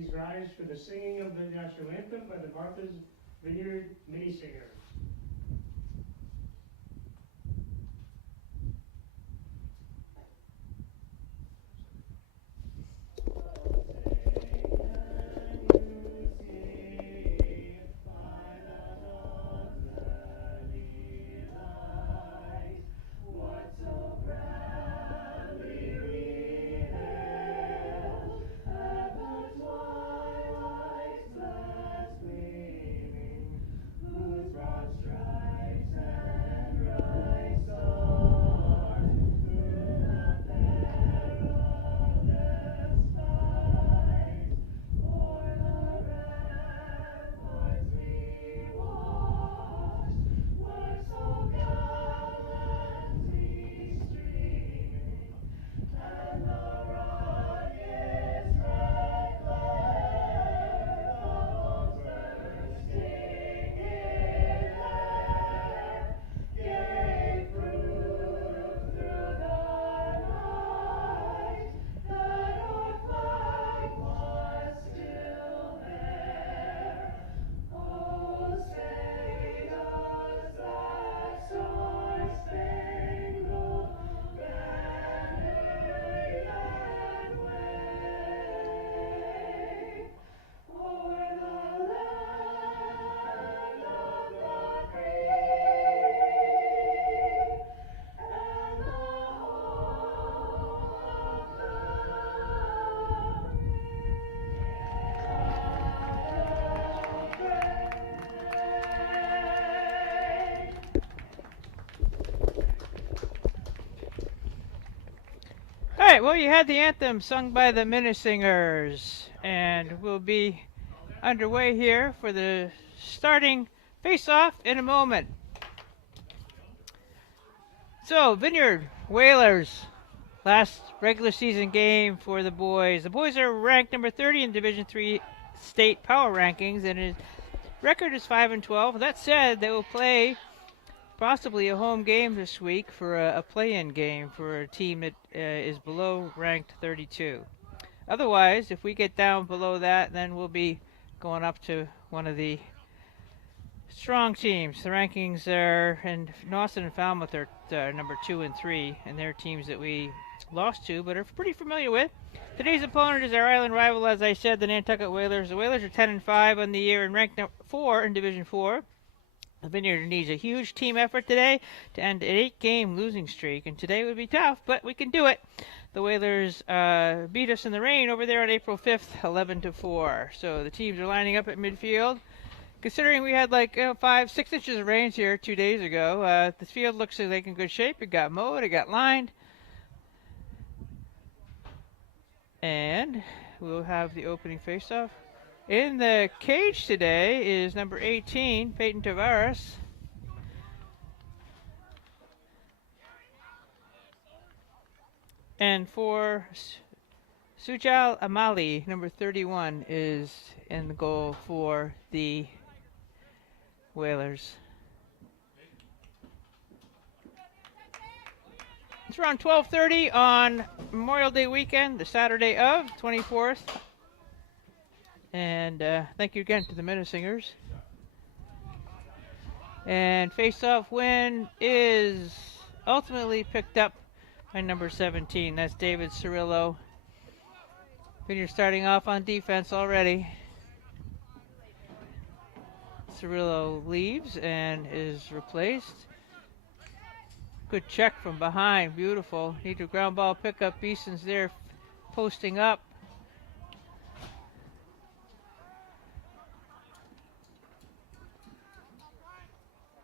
please rise for the singing of the national anthem by the Martha's Vineyard Mini Singers. Alright, well, you had the anthem sung by the Minnesingers, and we'll be underway here for the starting face-off in a moment. So, Vineyard Whalers, last regular season game for the boys. The boys are ranked number 30 in Division III state power rankings, and his record is 5-12. That said, they will play possibly a home game this week for a play-in game for a team that is below ranked 32. Otherwise, if we get down below that, then we'll be going up to one of the strong teams. The rankings are, and Nauset and Falmouth are number 2 and 3, and they're teams that we lost to but are pretty familiar with. Today's opponent is our island rival, as I said, the Nantucket Whalers. The Whalers are 10-5 on the year and ranked 4 in Division 4. The Vineyard needs a huge team effort today to end an 8-game losing streak, and today would be tough, but we can do it. The Whalers beat us in the rain over there on April 5th, 11-4. So the teams are lining up at midfield. Considering we had like 5-6 inches of rain here 2 days ago, the field looks like in good shape. It got mowed, it got lined. And we'll have the opening faceoff. In the cage today is number 18, Peyton Tavares. And for Sujal Amali, number 31, is in the goal for the Whalers. It's around 12:30 on Memorial Day weekend, the Saturday of 24th. And thank you again to the Minnesingers. And face-off win is ultimately picked up by number 17. That's David Cirillo. Vineyard starting off on defense already. Cirillo leaves and is replaced. Good check from behind. Beautiful. Need a ground ball pickup. Beeson's there posting up.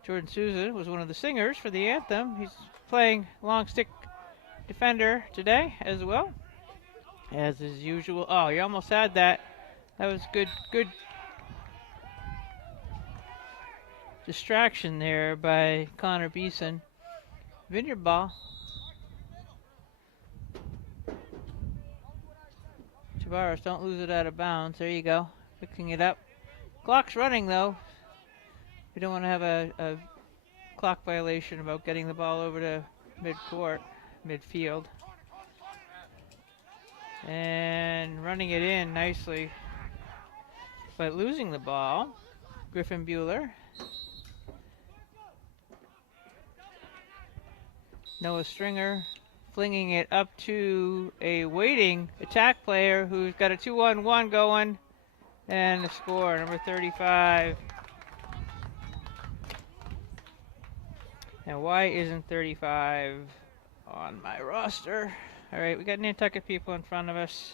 Jordan Souza was one of the singers for the anthem. He's playing long stick defender today as well, as is usual. Oh, you almost had that. That was good distraction there by Connor Beeson. Vineyard ball. Tavares, don't lose it out of bounds. There you go. Picking it up. Clock's running though. We don't want to have a clock violation about getting the ball over to midfield. And running it in nicely but losing the ball. Griffin Bueller. Noah Stringer flinging it up to a waiting attack player who's got a 2-on-1 going. And the score, number 35. Now, why isn't 35 on my roster? All right, we got Nantucket people in front of us.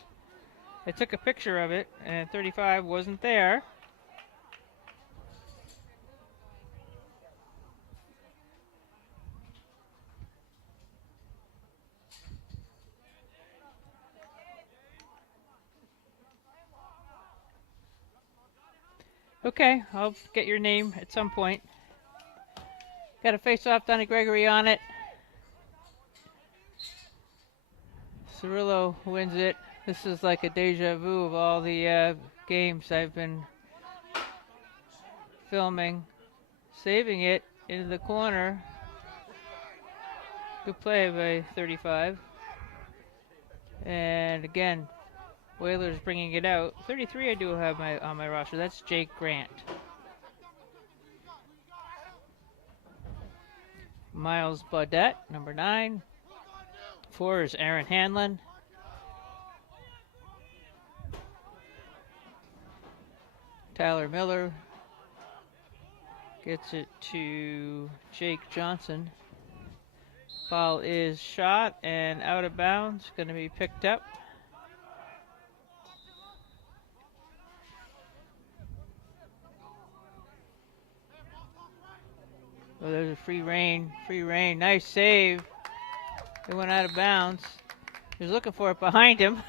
I took a picture of it, and 35 wasn't there. Okay, I'll get your name at some point. Got a face-off, Donnie Gregory on it. Cirillo wins it. This is like a deja vu of all the games I've been filming. Saving it into the corner. Good play by 35. And again, Whalers bringing it out. 33 I do have on my roster. That's Jake Grant. Miles Baudette, number 9. 4 is Aaron Hanlon. Tyler Miller gets it to Jake Johnson. Ball is shot and out of bounds. Going to be picked up. Oh, there's a free rein. Nice save. It went out of bounds. He was looking for it behind him.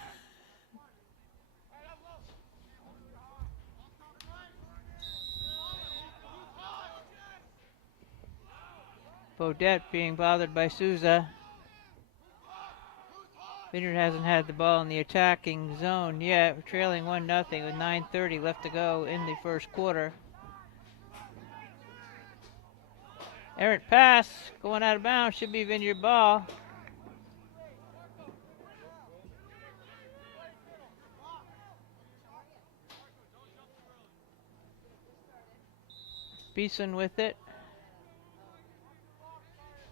Baudette being bothered by Souza. Vineyard hasn't had the ball in the attacking zone yet. We're trailing 1-0 with 9:30 left to go in the first quarter. Errant pass going out of bounds. Should be Vineyard ball. Beeson with it.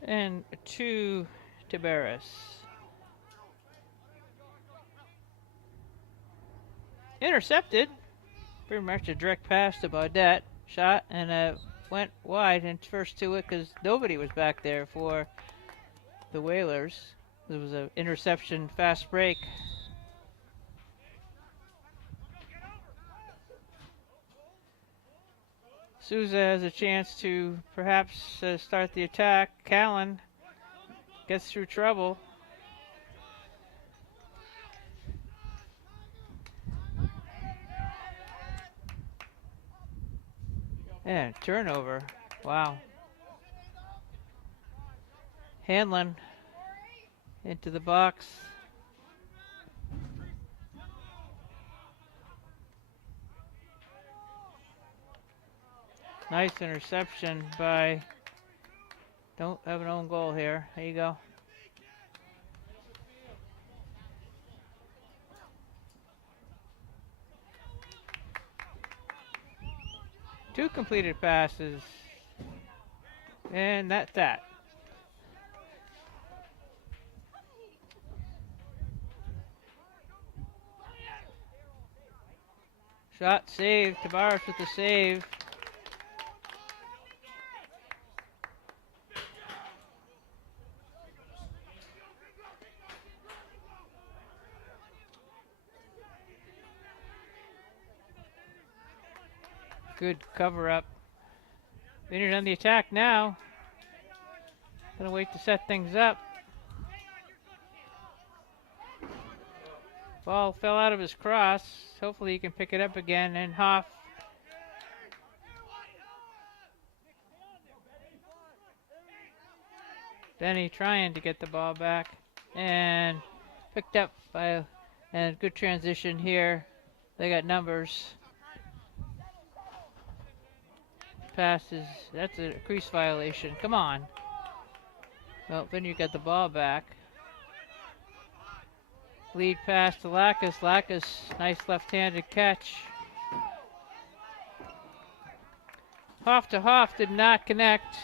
And to Tabaris. Intercepted. Pretty much a direct pass to Baudette. Shot and went wide and first to it because nobody was back there for the Whalers. There was an interception fast break. Souza has a chance to perhaps start the attack. Callan gets through trouble. And turnover. Wow. Hanlon into the box. Nice interception by, don't have an own goal here. There you go. Two completed passes. And that's that. Shot saved. Tavares with the save. Good cover up. Vineyard on the attack now. Gonna wait to set things up. Ball fell out of his cross. Hopefully he can pick it up again. And Hoff. Benny trying to get the ball back. And picked up by, and good transition here. They got numbers. Passes. That's a crease violation. Come on. Well, then you got the ball back. Lead pass to Lacus. Lacus, nice left-handed catch. Hoff to Hoff did not connect.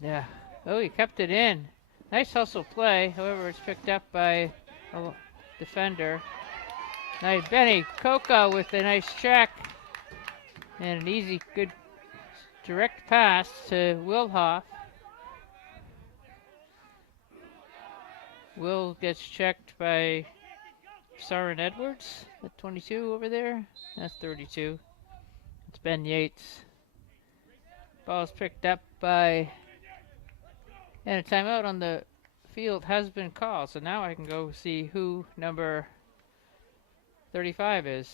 Yeah. Oh, he kept it in. Nice hustle play. However, it's picked up by a defender. Nice Benny Coca with a nice check. And an easy, good, direct pass to Will Hoff. Will gets checked by Soren Edwards at 22 over there. That's 32. It's Ben Yates. Ball's picked up by... And a timeout on the field has been called. So now I can go see who number 35 is.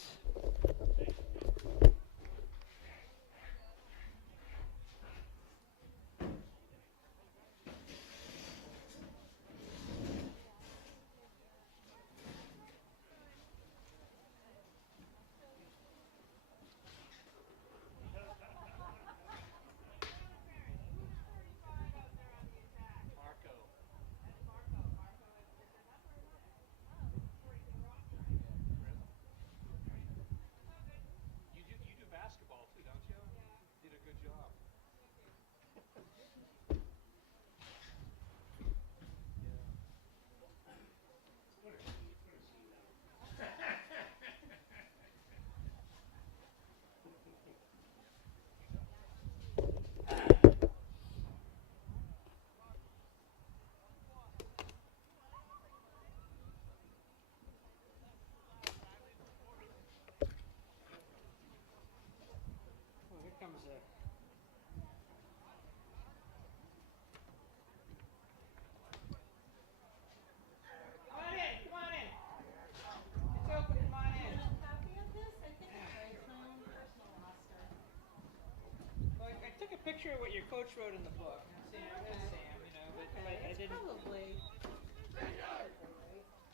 Picture of what your coach wrote in the book. Sam, you know, but I didn't. Probably.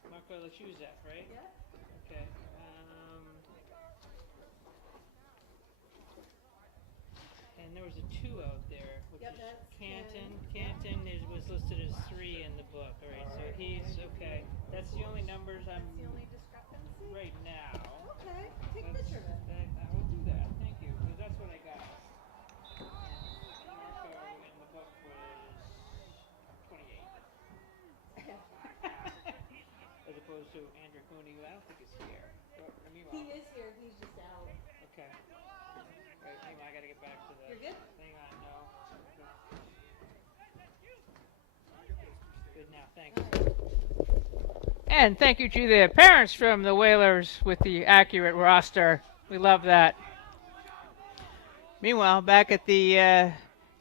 Marco Lachuzef, right? Yeah. Okay. And there was a 2 out there, which Yep, is that's Canton. Ken. Canton was listed as 3 in the book. All right, so he's okay. That's the only numbers I'm That's the only discrepancy? right now. Okay, take a picture of it. I will do that. Thank you, because that's what I got. Marco in the book was 28. As opposed to Andrew Cooney, who I don't think is here. He is here, he's just out. Okay. Wait, hang on, I gotta get back to the... You're good? Hang on, no. Good now, thanks. And thank you to the parents from the Whalers with the accurate roster. We love that. Meanwhile, back at the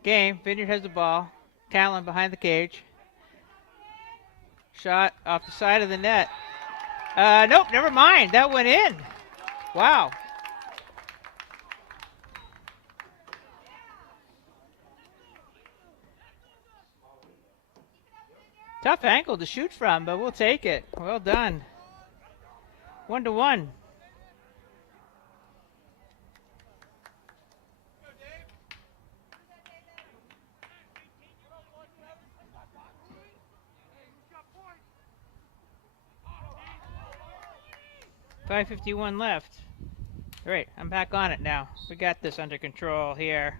game, Vineyard has the ball. Callan behind the cage. Shot off the side of the net. Nope, never mind. That went in. Wow. Tough angle to shoot from, but we'll take it. Well done. 1-1. .551 left. All right, I'm back on it now. We got this under control here.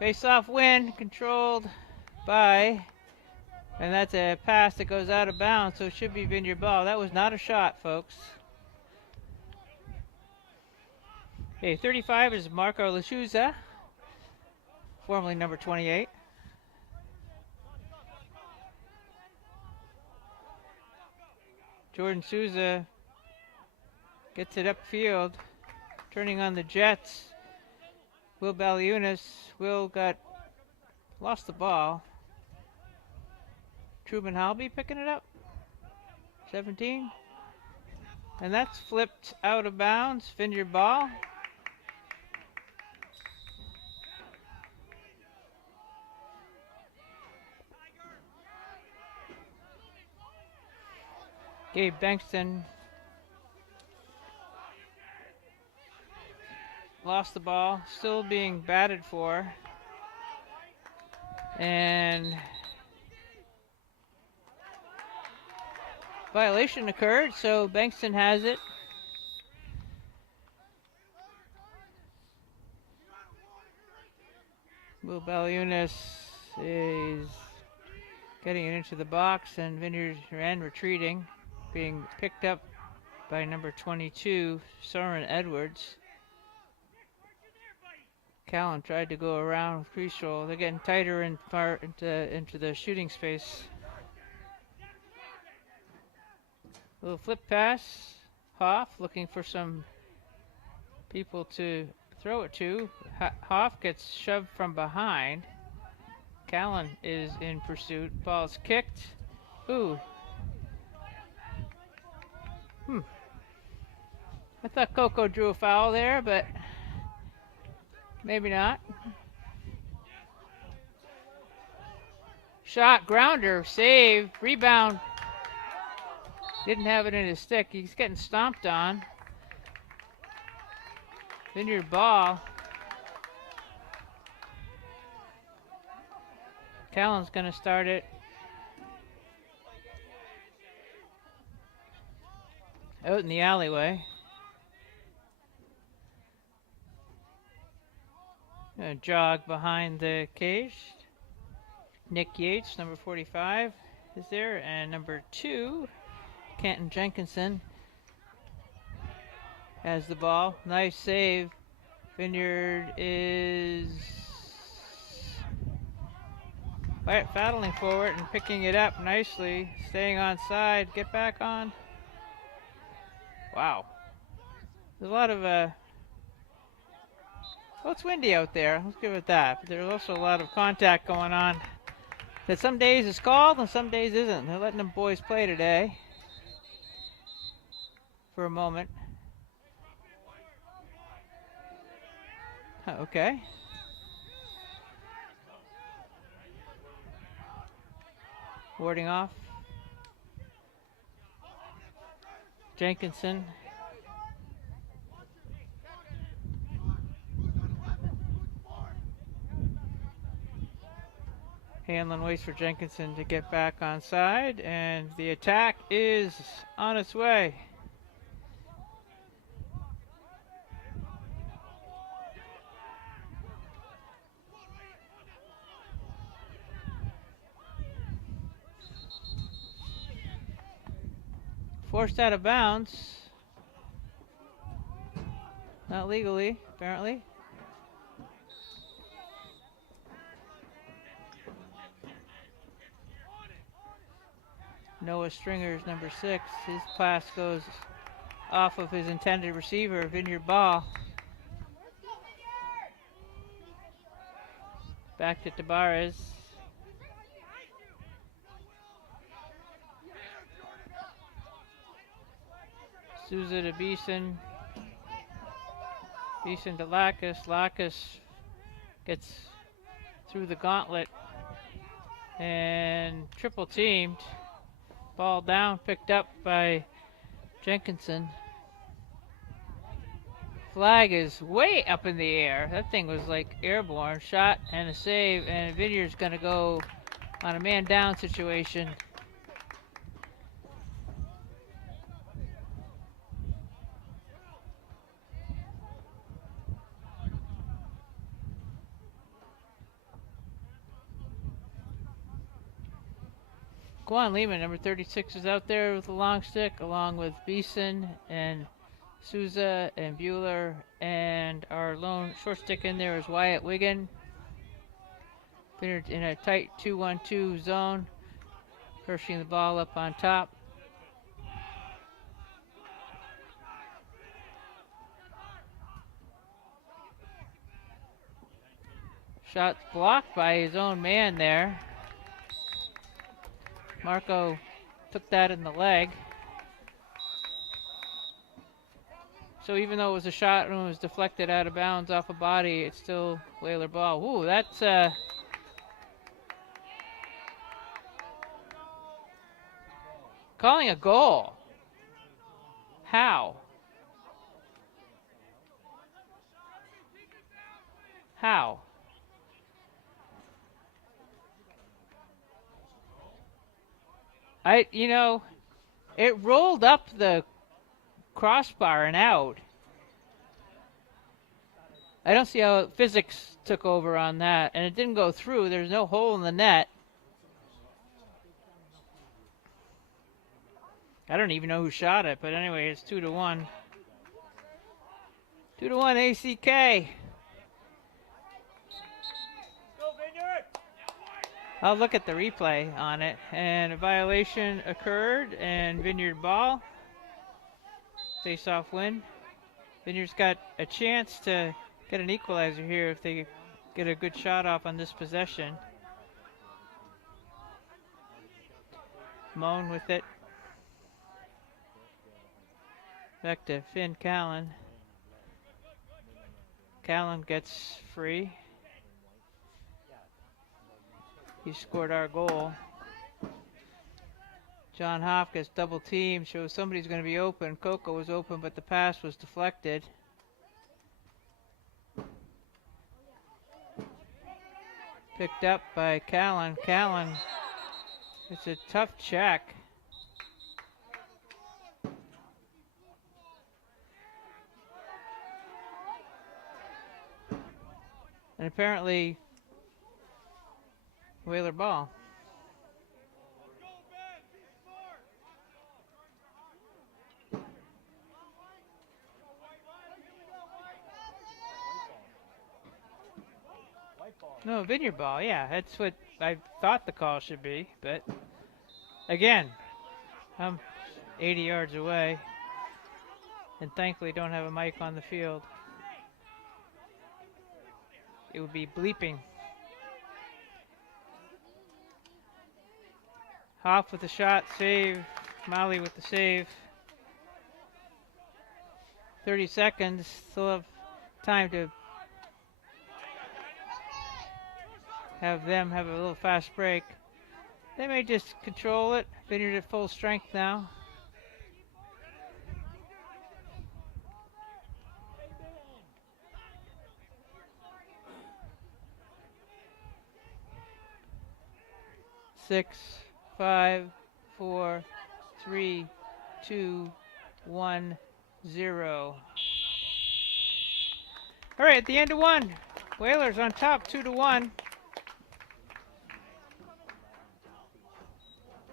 Face-off win, controlled by, and that's a pass that goes out of bounds, so it should be Vineyard ball. That was not a shot, folks. Okay, 35 is Marco Lasciusa, formerly number 28. Jordan Souza gets it upfield, turning on the Jets. Will Baliunas. Will lost the ball. Truman Halby picking it up. 17. And that's flipped out of bounds. Vineyard ball. Gabe Bankston lost the ball, still being batted for. And violation occurred, so Bankston has it. Will Baliunas is getting it into the box, and Vineyard ran retreating, being picked up by number 22, Soren Edwards. Callan tried to go around with crease roll. They're getting tighter and far into the shooting space. Little flip pass. Hoff looking for some people to throw it to. Hoff gets shoved from behind. Callan is in pursuit. Ball's kicked. Ooh. I thought Coco drew a foul there, but maybe not. Shot, grounder, save, rebound. Didn't have it in his stick. He's getting stomped on. Vineyard ball. Callan's going to start it. Out in the alleyway. Gonna jog behind the cage. Nick Yates, number 45, is there, and number 2, Canton Jenkinson, has the ball. Nice save. Vineyard is battling forward and picking it up nicely. Staying on side. Get back on. Wow. There's a lot of well, it's windy out there. Let's give it that. But there's also a lot of contact going on. That some days is called and some days isn't. They're letting them boys play today. For a moment. Okay. Warding off. Jenkinson. Hanlon waits for Jenkinson to get back on side, and the attack is on its way. Forced out of bounds. Not legally, apparently. Noah Stringer's number 6. His pass goes off of his intended receiver, Vineyard ball. Back to Tabarez. Souza to Beeson. Beeson to Lacus. Lacus gets through the gauntlet and triple teamed. Ball down, picked up by Jenkinson. Flag is way up in the air. That thing was like airborne. Shot and a save, and Vineyard's going to go on a man down situation. Guan Lehman, number 36, is out there with a long stick, along with Beeson and Souza and Bueller, and our lone short stick in there is Wyatt Wiggin. Vineyard in a tight 2-1-2 zone, pushing the ball up on top. Shot blocked by his own man there. Marco took that in the leg. So even though it was a shot and it was deflected out of bounds off a body, it's still Whaler ball. Ooh, that's calling a goal. How? How? It rolled up the crossbar and out. I don't see how physics took over on that, and it didn't go through. There's no hole in the net. I don't even know who shot it, but anyway, it's 2-1. 2-1 ACK. I'll look at the replay on it, and a violation occurred, and Vineyard ball. Face-off win. Vineyard's got a chance to get an equalizer here if they get a good shot off on this possession. Moan with it. Back to Finn Callan. Callan gets free. He scored our goal. John Hoff gets double teamed, shows somebody's going to be open. Coco was open, but the pass was deflected. Picked up by Callan. Callan, it's a tough check. And apparently, Whaler ball. No, Vineyard ball, yeah, that's what I thought the call should be, but again, I'm 80 yards away and thankfully don't have a mic on the field. It would be bleeping. Hoff with the shot, save. Molly with the save. 30 seconds, still have time to have them have a little fast break. They may just control it. Vineyard at full strength now. Six, 5, 4, 3, 2, 1, 0. All right, at the end of one, Whalers on top, 2-1.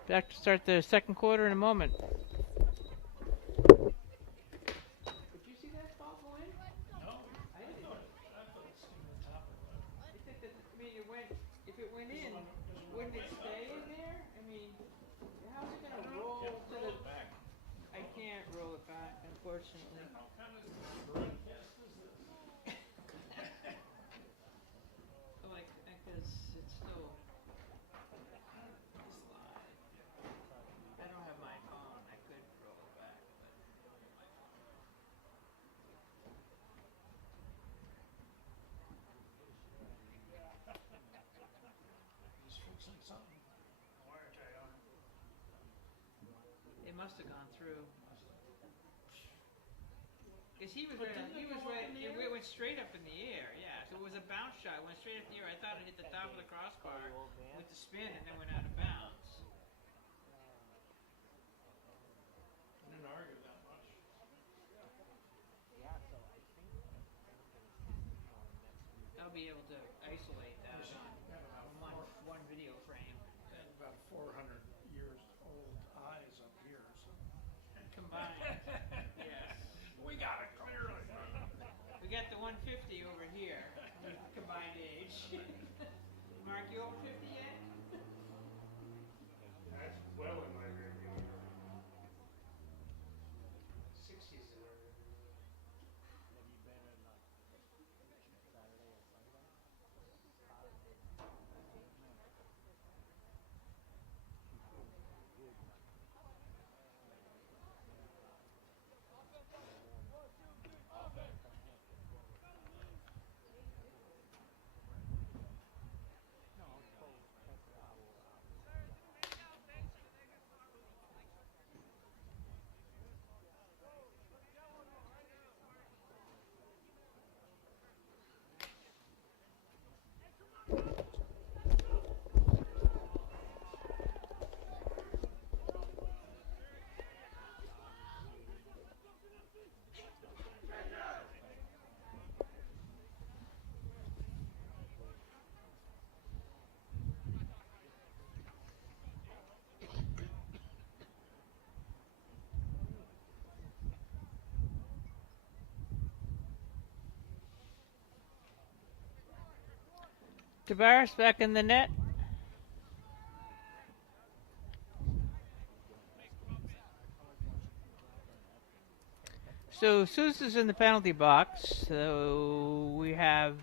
Back to start the second quarter in a moment. Did you see that ball go in? No. I didn't. If it went in, wouldn't it stay in there? I mean, how's it going to roll to the... I can't roll it back, unfortunately. Because it's still... I don't have my phone. I could roll it back, but... It must have gone through. Because he was right, it went straight up in the air, yeah. So it was a bounce shot, it went straight up in the air. I thought it hit the top of the crossbar with the spin and then went out of bounds. I didn't argue that much. I'll be able to isolate that on one video frame. And about 400 years old eyes up here. So. Combined, yes. We got it clearly. We got the 150 over here, combined age. Mark, you over 50 yet? That's well in my rear view. 60s in my rear view. Tavares back in the net. So Sousa's in the penalty box. So we have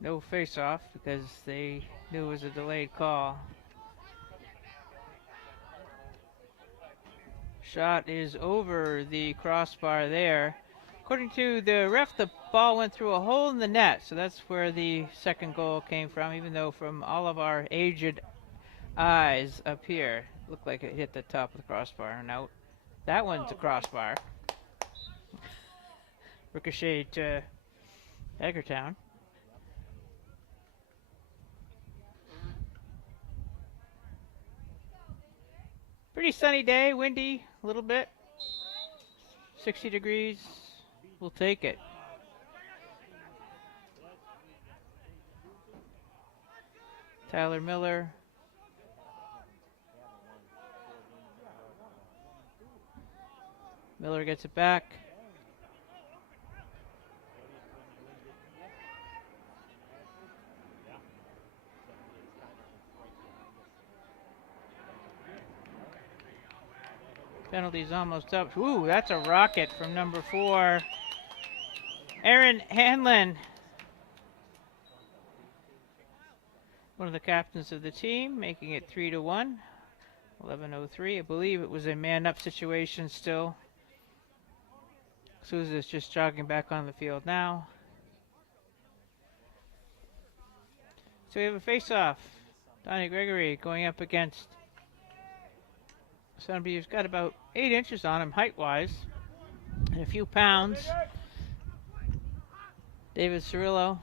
no face-off because they knew it was a delayed call. Shot is over the crossbar there. According to the ref, the ball went through a hole in the net, so that's where the second goal came from, even though from all of our aged eyes up here, it looked like it hit the top of the crossbar and out. That one's a crossbar. Ricochet to Hagertown. Pretty sunny day, windy a little bit. 60 degrees. We'll take it. Tyler Miller. Miller gets it back. Penalty's almost up. Ooh, that's a rocket from number 4. Aaron Hanlon. One of the captains of the team, making it 3-1. 11:03. I believe it was a man-up situation still. Sousa's just jogging back on the field now. So we have a face-off. Donnie Gregory going up against somebody who's got about 8 inches on him height-wise and a few pounds. David Cirillo.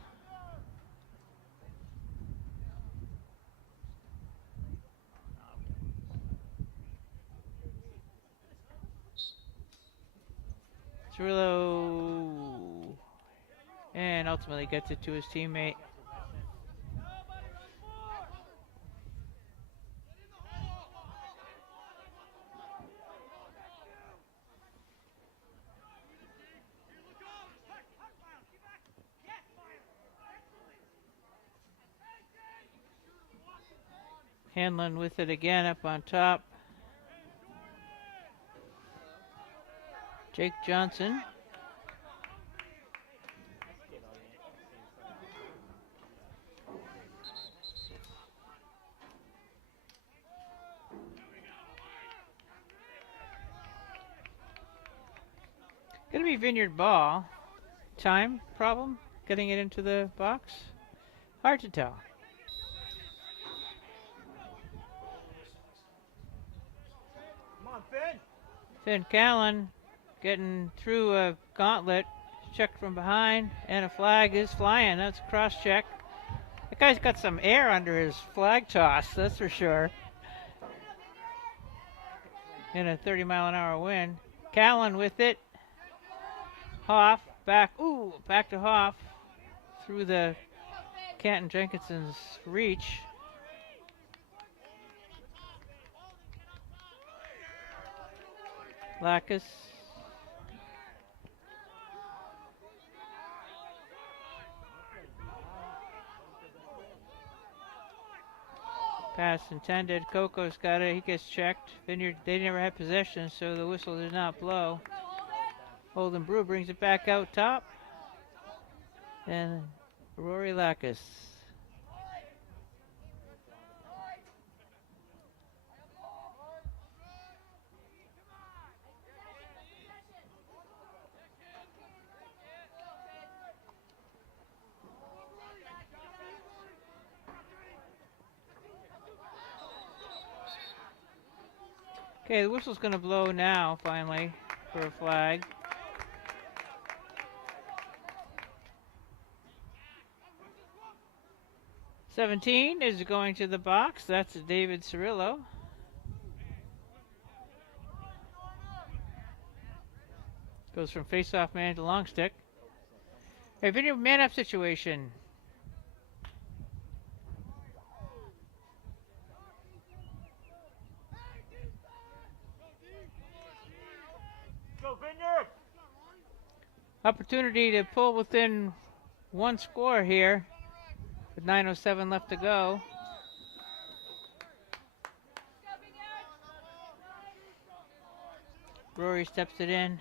Cirillo, and ultimately gets it to his teammate. Hanlon with it again up on top. Jake Johnson. Gonna be Vineyard ball. Time problem getting it into the box? Hard to tell. Come on, Finn. Finn Callan getting through a gauntlet, checked from behind, and a flag is flying. That's a cross check. That guy's got some air under his flag toss, that's for sure. In a 30-mile-an-hour wind. Callan with it. Hoff back. Ooh, back to Hoff through the Canton Jenkinson's reach. Lacrosse. Pass intended. Coco's got it. He gets checked. Vineyard, they never had possession, so the whistle did not blow. Holden Brew brings it back out top. And Rory Lacrosse. Okay, the whistle's going to blow now, finally, for a flag. "17 is going to the box. That's David Cirillo. Goes from face-off man to long stick. Hey, Vineyard man-up situation. Go, Vineyard. Opportunity to pull within one score here with 9:07 left to go. Rory steps it in.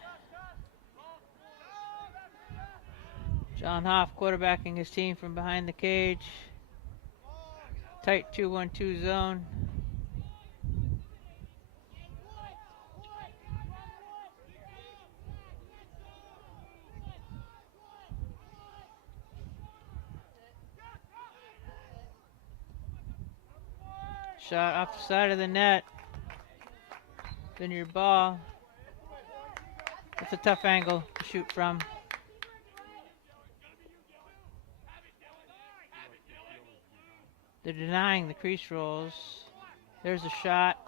John Hoff quarterbacking his team from behind the cage. Tight 2-1-2 zone. Shot off the side of the net. Vineyard ball. It's a tough angle to shoot from. They're denying the crease rolls. There's a shot.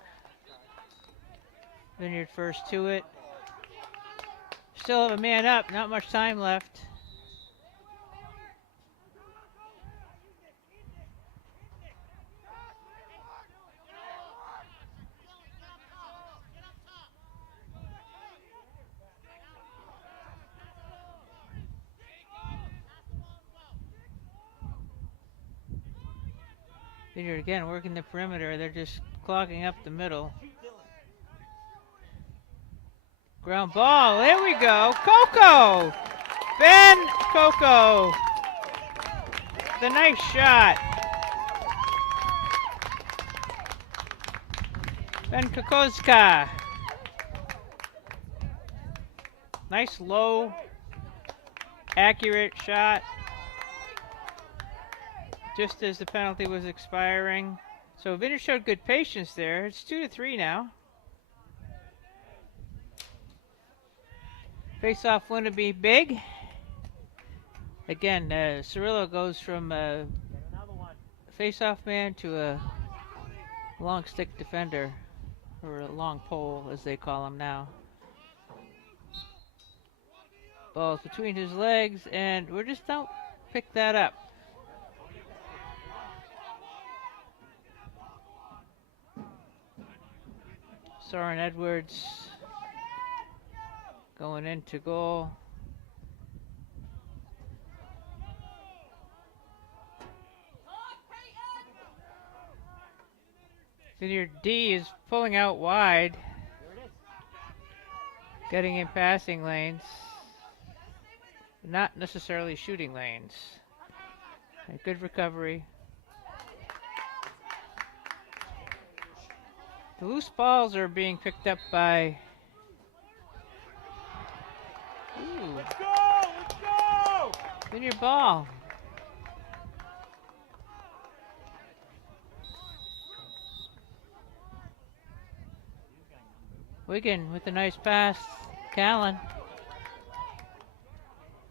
Vineyard first to it. Still have a man up, not much time left. Vineyard again working the perimeter. They're just clogging up the middle. Ground ball. There we go. Coco. Ben Coco. The nice shot. Ben Kokoska. Nice low, accurate shot. Just as the penalty was expiring. So Vineyard showed good patience there. It's 2-3 now. Face-off win to be big. Again, Cirillo goes from a face-off man to a long stick defender, or a long pole as they call him now. Ball's between his legs, and we just don't pick that up. Soren Edwards going into goal. Vineyard D is pulling out wide, getting in passing lanes, not necessarily shooting lanes. A good recovery. The loose balls are being picked up by... Ooh. Let's go! Let's go! Vineyard ball. Wigan with a nice pass. Callan.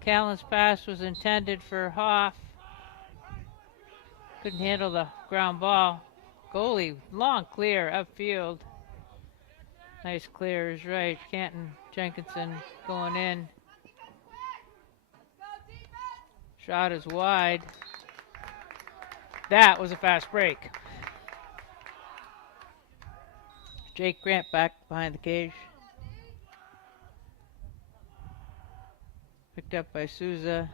Callan's pass was intended for Hoff. Couldn't handle the ground ball. Goalie, long clear upfield. Nice clear is right. Canton Jenkinson going in. Shot is wide. That was a fast break. Jake Grant back behind the cage. Picked up by Souza.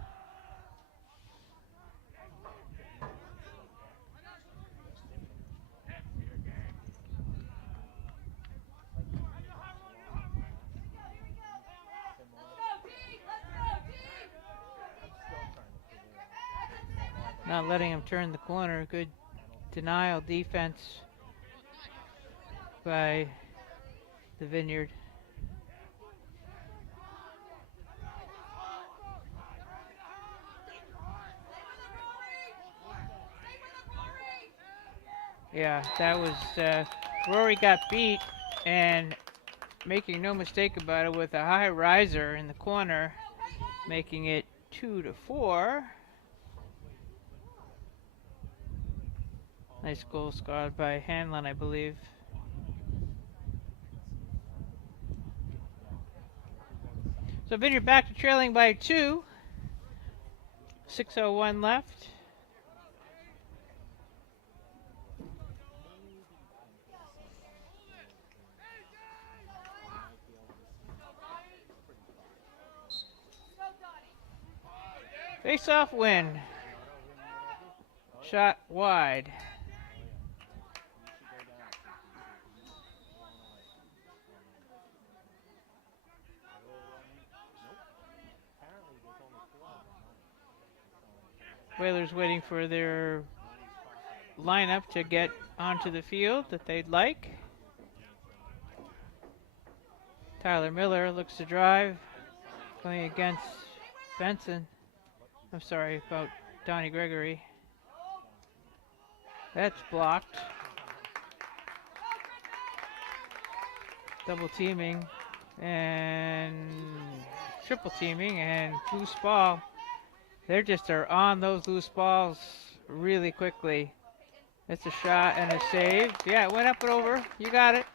Not letting him turn the corner. Good denial defense by the Vineyard. Yeah, that was Rory got beat, and making no mistake about it, with a high riser in the corner, making it 2-4. Nice goal scored by Hanlon, I believe. So Vineyard back to trailing by 2. 6:01 left. Face-off win. Shot wide. Whalers waiting for their lineup to get onto the field that they'd like. Tyler Miller looks to drive, playing against Benson. I'm sorry about Donnie Gregory. That's blocked. Double teaming and triple teaming and loose ball. They just are on those loose balls really quickly. It's a shot and a save. Yeah, it went up and over. You got it.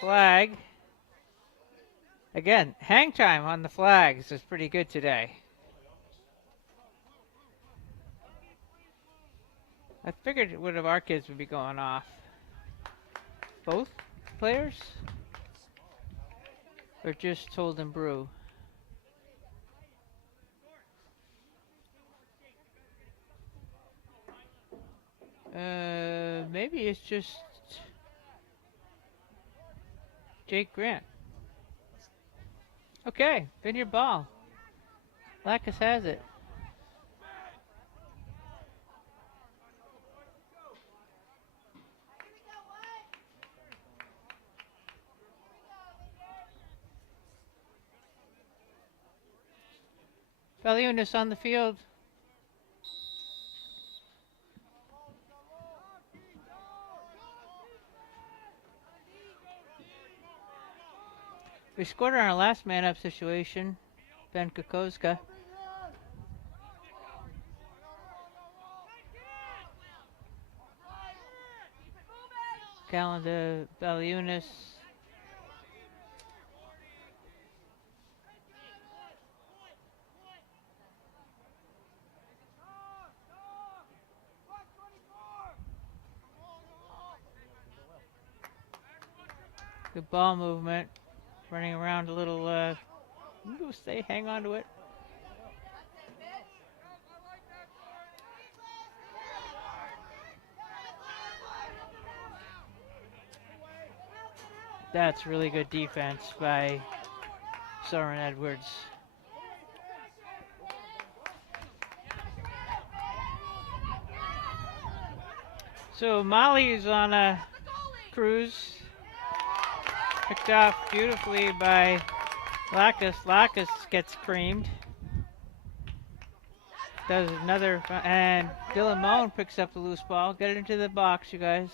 Flag. Again, hang time on the flags is pretty good today. I figured one of our kids would be going off. Both players? Or just Holden Brew? Maybe it's just Jake Grant. Okay, Vineyard ball. Lacrosse has it. Valiunas on the field. We scored on our last man-up situation, Ben Kokoska. Calendar Valiunas. Good ball movement. Running around a little, stay, hang on to it. That's really good defense by Soren Edwards. So Molly's on a cruise. Picked off beautifully by Lacrosse. Lacrosse gets creamed. Does another, and Dylan Moan picks up the loose ball. Get it into the box, you guys.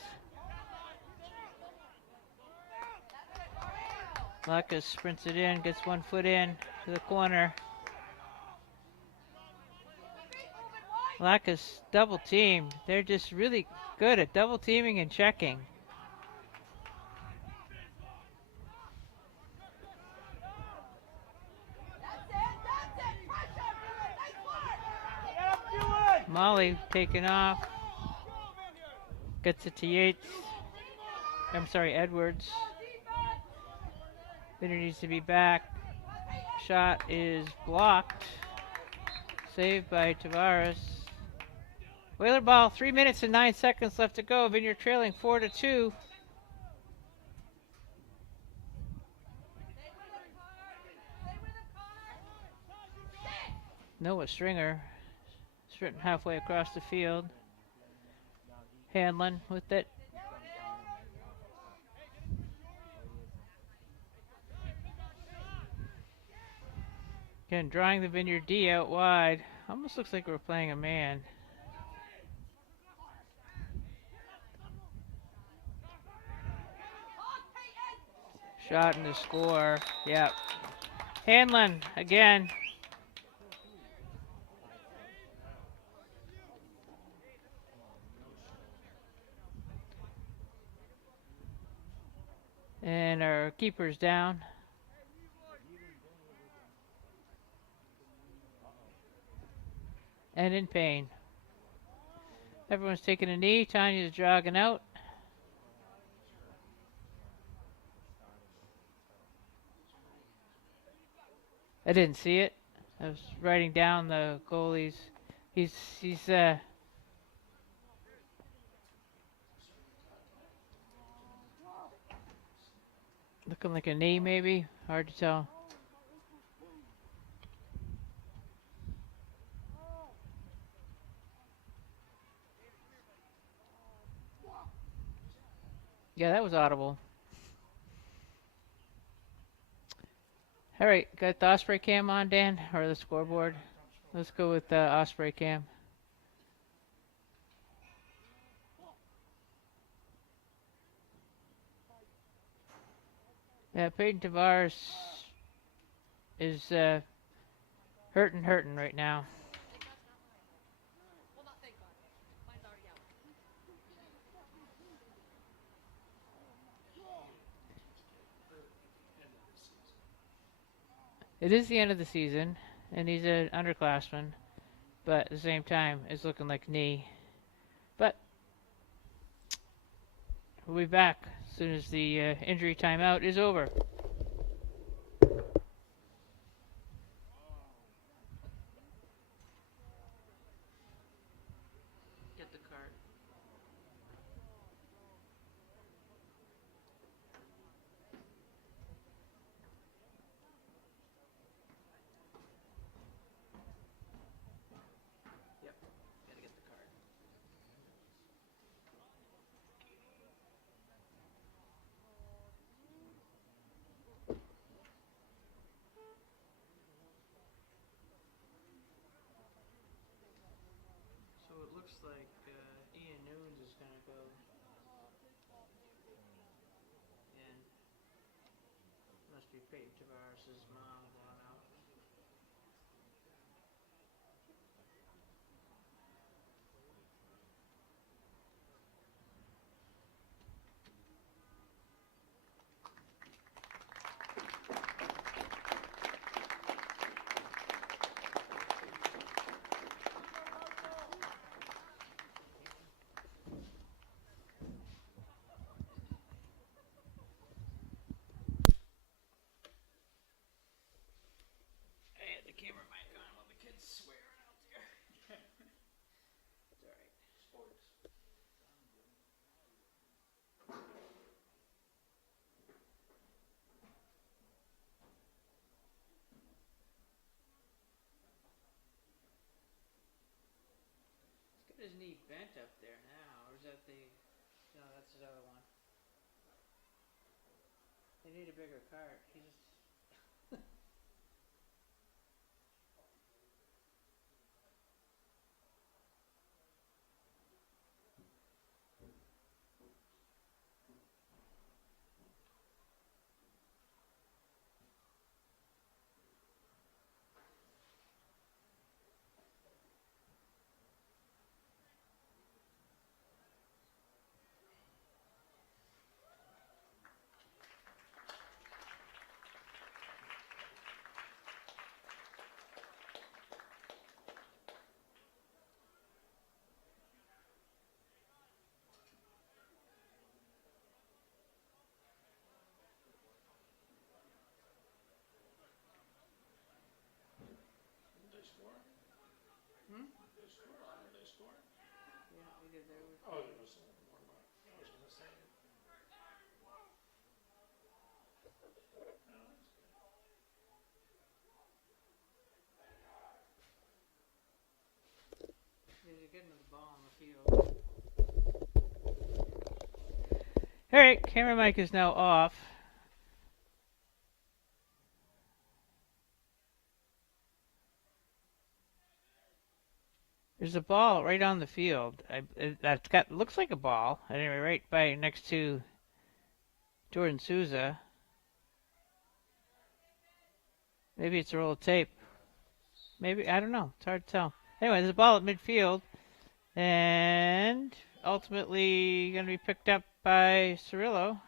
Lacrosse sprints it in, gets 1 foot in to the corner. Lacrosse double team. They're just really good at double teaming and checking. Molly taking off. Gets it to Yates. I'm sorry, Edwards. Vinner needs to be back. Shot is blocked. Saved by Tavares. Whaler ball, 3 minutes and 9 seconds left to go. Vineyard trailing 4-2. Noah Stringer sprinting halfway across the field. Hanlon with it. Again, drawing the Vineyard D out wide. Almost looks like we're playing a man. Shot and the score. Yep. Hanlon again. And our keeper's down. And in pain. Everyone's taking a knee. Tanya's jogging out. I didn't see it. I was writing down the goalies. He's looking like a knee, maybe. Hard to tell. Yeah, that was audible. All right, got the Osprey cam on, Dan, or the scoreboard? Let's go with the Osprey cam. Yeah, Peyton Tavares is hurting right now. It is the end of the season, and he's an underclassman, but at the same time, it's looking like knee. But we'll be back as soon as the injury timeout is over. Get the card. Yep, gotta get the card. So it looks like Ian Nunes is gonna go, and must be Peyton Tavares' mom going out. I had the camera mic on while the kids swearing out there. It's alright. Sports. He's got his knee bent up there now, or is that the... No, that's the other one. They need a bigger cart. He just... Hmm? Yeah, we did there. Oh, there was more, but I was gonna say. They're getting the ball on the field. Alright, camera mic is now off. There's a ball right on the field. That's got looks like a ball. Anyway, right by next to Jordan Souza. Maybe it's a roll of tape. Maybe, I don't know. It's hard to tell. Anyway, there's a ball at midfield. And ultimately going to be picked up by Cirillo.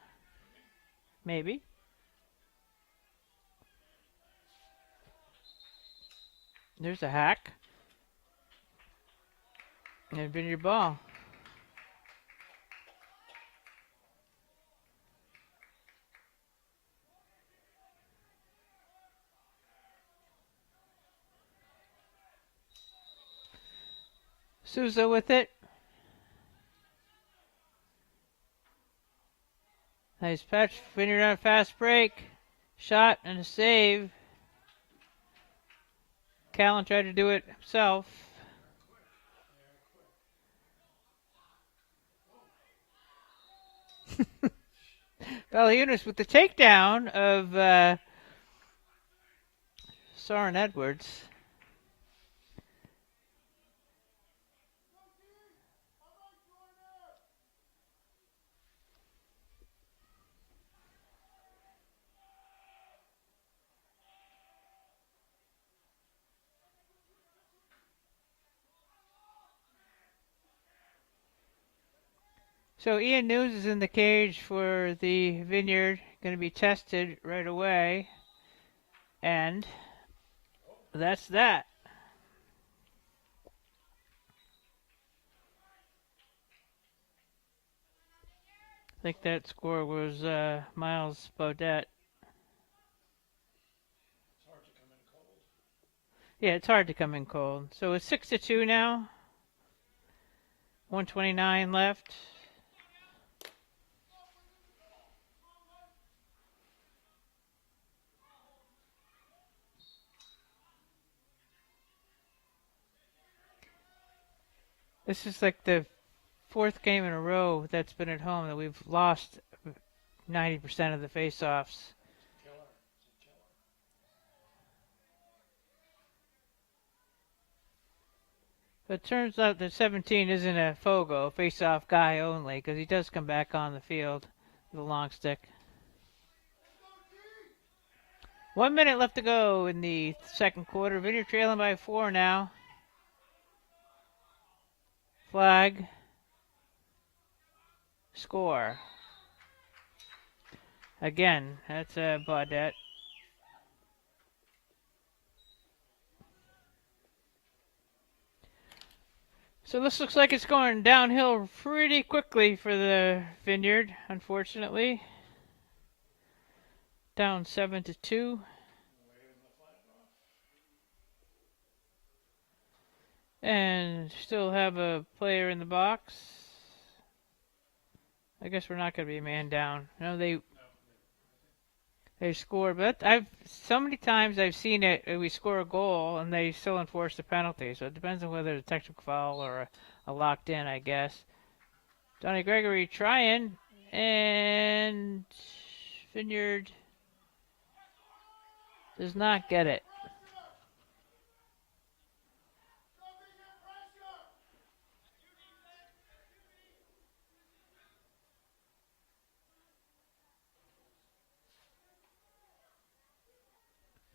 Maybe. There's a hack. And been your ball. Souza with it. Nice patch. Vineyard on a fast break. Shot and a save. Callan tried to do it himself. Valiunas with the takedown of Soren Edwards. So Ian News is in the cage for the Vineyard, going to be tested right away. And that's that. I think that score was Miles Baudet. Yeah, it's hard to come in cold. So it's 6-2 now. 1:29 left. This is like the fourth game in a row that's been at home that we've lost 90% of the face-offs. But it turns out that 17 isn't a Fogo, face-off guy only, because he does come back on the field with a long stick. 1 minute left to go in the second quarter. Vineyard trailing by 4 now. Flag. Score. Again, that's Baudet. So this looks like it's going downhill pretty quickly for the Vineyard, unfortunately. Down 7-2. And still have a player in the box. I guess we're not going to be a man down. No, they score, but I've so many times I've seen it. We score a goal and they still enforce the penalty. So it depends on whether it's a technical foul or a locked in, I guess. Donnie Gregory trying, and Vineyard does not get it.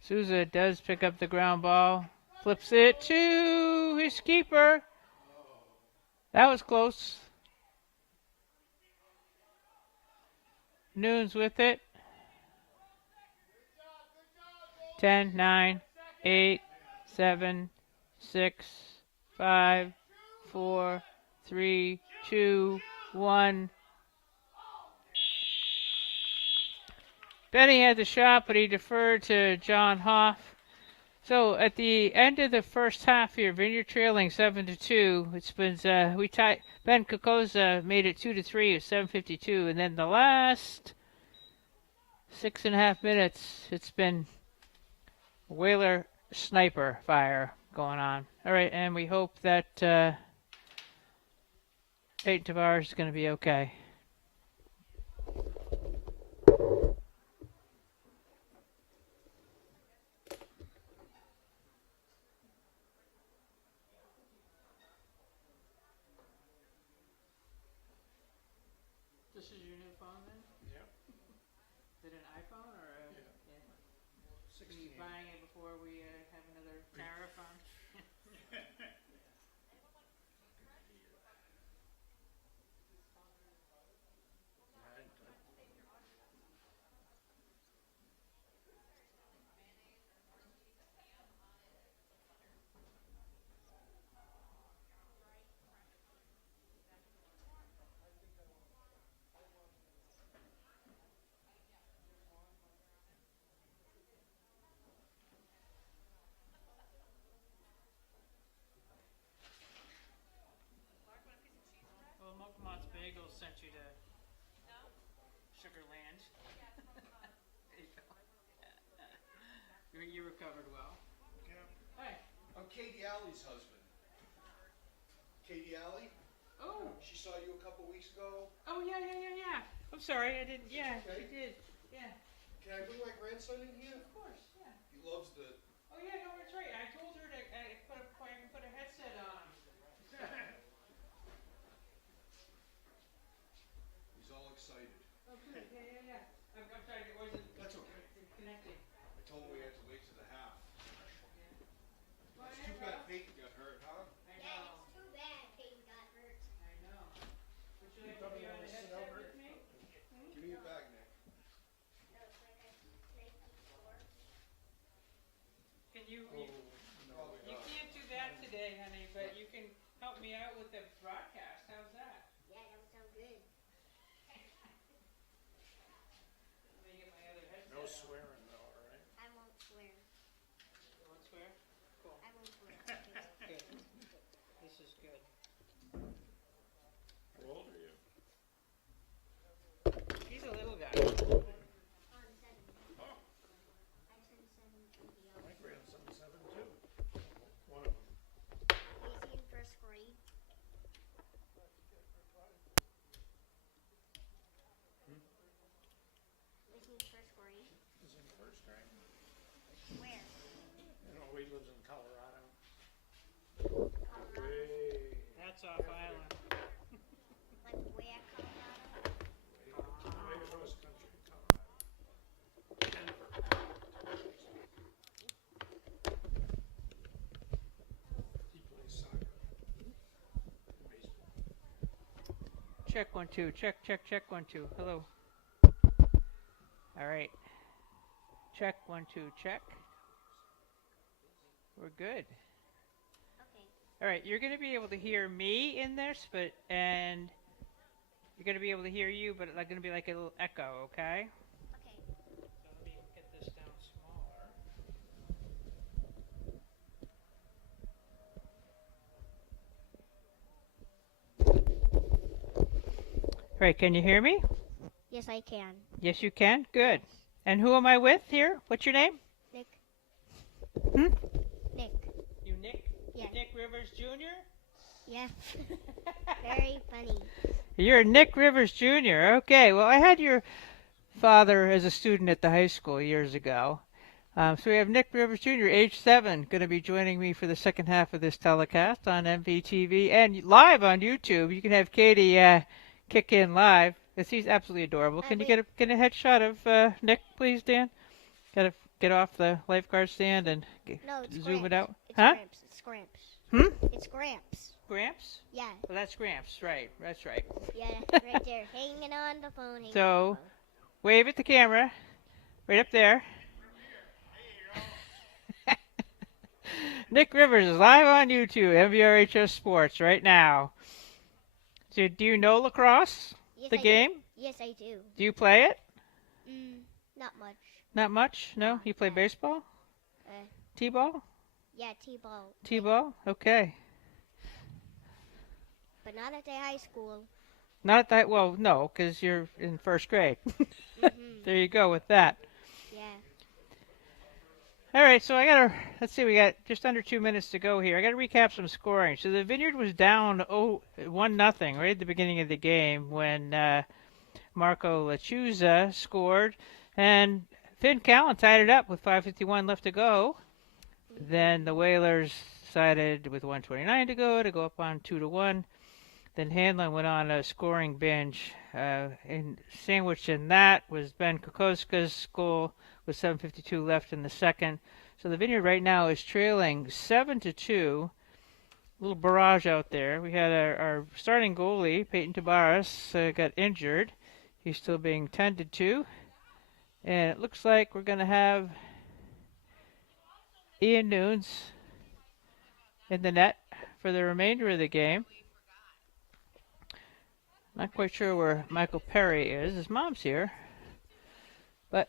Souza does pick up the ground ball, flips it to his keeper. That was close. Nunes with it. 10, 9, 8, 7, 6, 5, 4, 3, 2, 1. Benny had the shot, but he deferred to John Hoff. So at the end of the first half here, Vineyard trailing 7-2. It's been we tied. Ben Kokoza made it 2-3 at 7:52, and then the last 6.5 minutes, it's been Whaler sniper fire going on. All right, and we hope that Peyton Tavares is going to be okay. This is your new phone then? Yep. Is it an iPhone or a? Yeah. Are you buying it before we have another tariff on? you recovered well. Hey. I'm Katie Alley's husband. Katie Alley? Oh. She saw you a couple weeks ago. Oh, yeah. I'm sorry, I didn't. Yeah, Okay. she did. Yeah. Can I bring my grandson in here? Of course, yeah. He loves the... Oh, yeah, no, that's right. I told her to put a headset on. He's all excited. Oh, good. Yeah. I'm sorry, it wasn't That's okay. connecting. I told him we had to wait to the half. Well, It's too bad Peyton got hurt, huh? I know. It's too bad Peyton got hurt. I know. Would you like to be on a headset with me? Give me your bag, Nick. No, it's like I night before. Can you Probably you not. can't do that today, honey, but you can help me out with the broadcast. How's that? Yeah, that would sound good. Let me get my other headset. No on. swearing though, all right? I won't swear. You won't swear? Cool. I won't swear. Good. This is good. How old are you? He's a little guy. I'm 7. Oh, I turned 7 in the my autumn. grandson's 7 too. One of them. Is he in first grade? Is he in first grade? He's in first grade. Where? You know, he lives in Colorado. Colorado. Way, That's off island. Like where, Colorado? way across country, Colorado. Denver. He plays soccer. And baseball. Check 1 2. Check 1 2. Hello. All right. Check 1 2. Check. We're good. Okay. All right. You're gonna be able to hear me in this, and you're gonna be able to hear you, but it's like gonna be like a little echo. Okay. Okay. So let me get this down smaller. All right. Can you hear me? Yes, I can. Yes, you can. Good. And who am I with here? What's your name? Nick. Hmm? Nick. You Nick? Yes. Nick Rivers Jr.? Yeah. Very funny. You're Nick Rivers Jr. Okay. Well, I had your father as a student at the high school years ago. So we have Nick Rivers Jr., age 7, going to be joining me for the second half of this telecast on MVTV and live on YouTube. You can have Katie kick in live. He's absolutely adorable. Can you get a headshot of Nick, please, Dan? Gotta get off the lifeguard stand and No, it's zoom Gramps. it out. It's Huh? Gramps. It's Gramps. Hmm? It's Gramps. Gramps? Yeah. Well, that's Gramps, right? That's right. Yeah, right there. Hanging on the phone. Hanging So- on the phone. Wave at the camera, right up there. Nick Rivers is live on YouTube, MVRHS Sports, right now. So, do you know lacrosse, Yes, the I game? Do. Yes, I do. Do you play it? Not much. Not much? No? You play baseball? Uh, T-ball? Yeah, T-ball. T-ball? Okay. But not at the high school. Not at that, well, no, because you're in first grade. Mm-hmm. There you go with that. Yeah. All right, so let's see, we got just under 2 minutes to go here. I got to recap some scoring. So the Vineyard was down 1-0 right at the beginning of the game when Marco Lachuza scored, and Finn Callan tied it up with 5:51 left to go. Then the Whalers decided with 1:29 to go up on 2-1. Then Hanlon went on a scoring binge. And sandwiched in that was Ben Kokoska's goal with 7:52 left in the second. So the Vineyard right now is trailing 7-2. Little barrage out there. We had our starting goalie, Peyton Tabares, got injured. He's still being tended to. And it looks like we're going to have Ian Nunes in the net for the remainder of the game. Not quite sure where Michael Perry is. His mom's here. But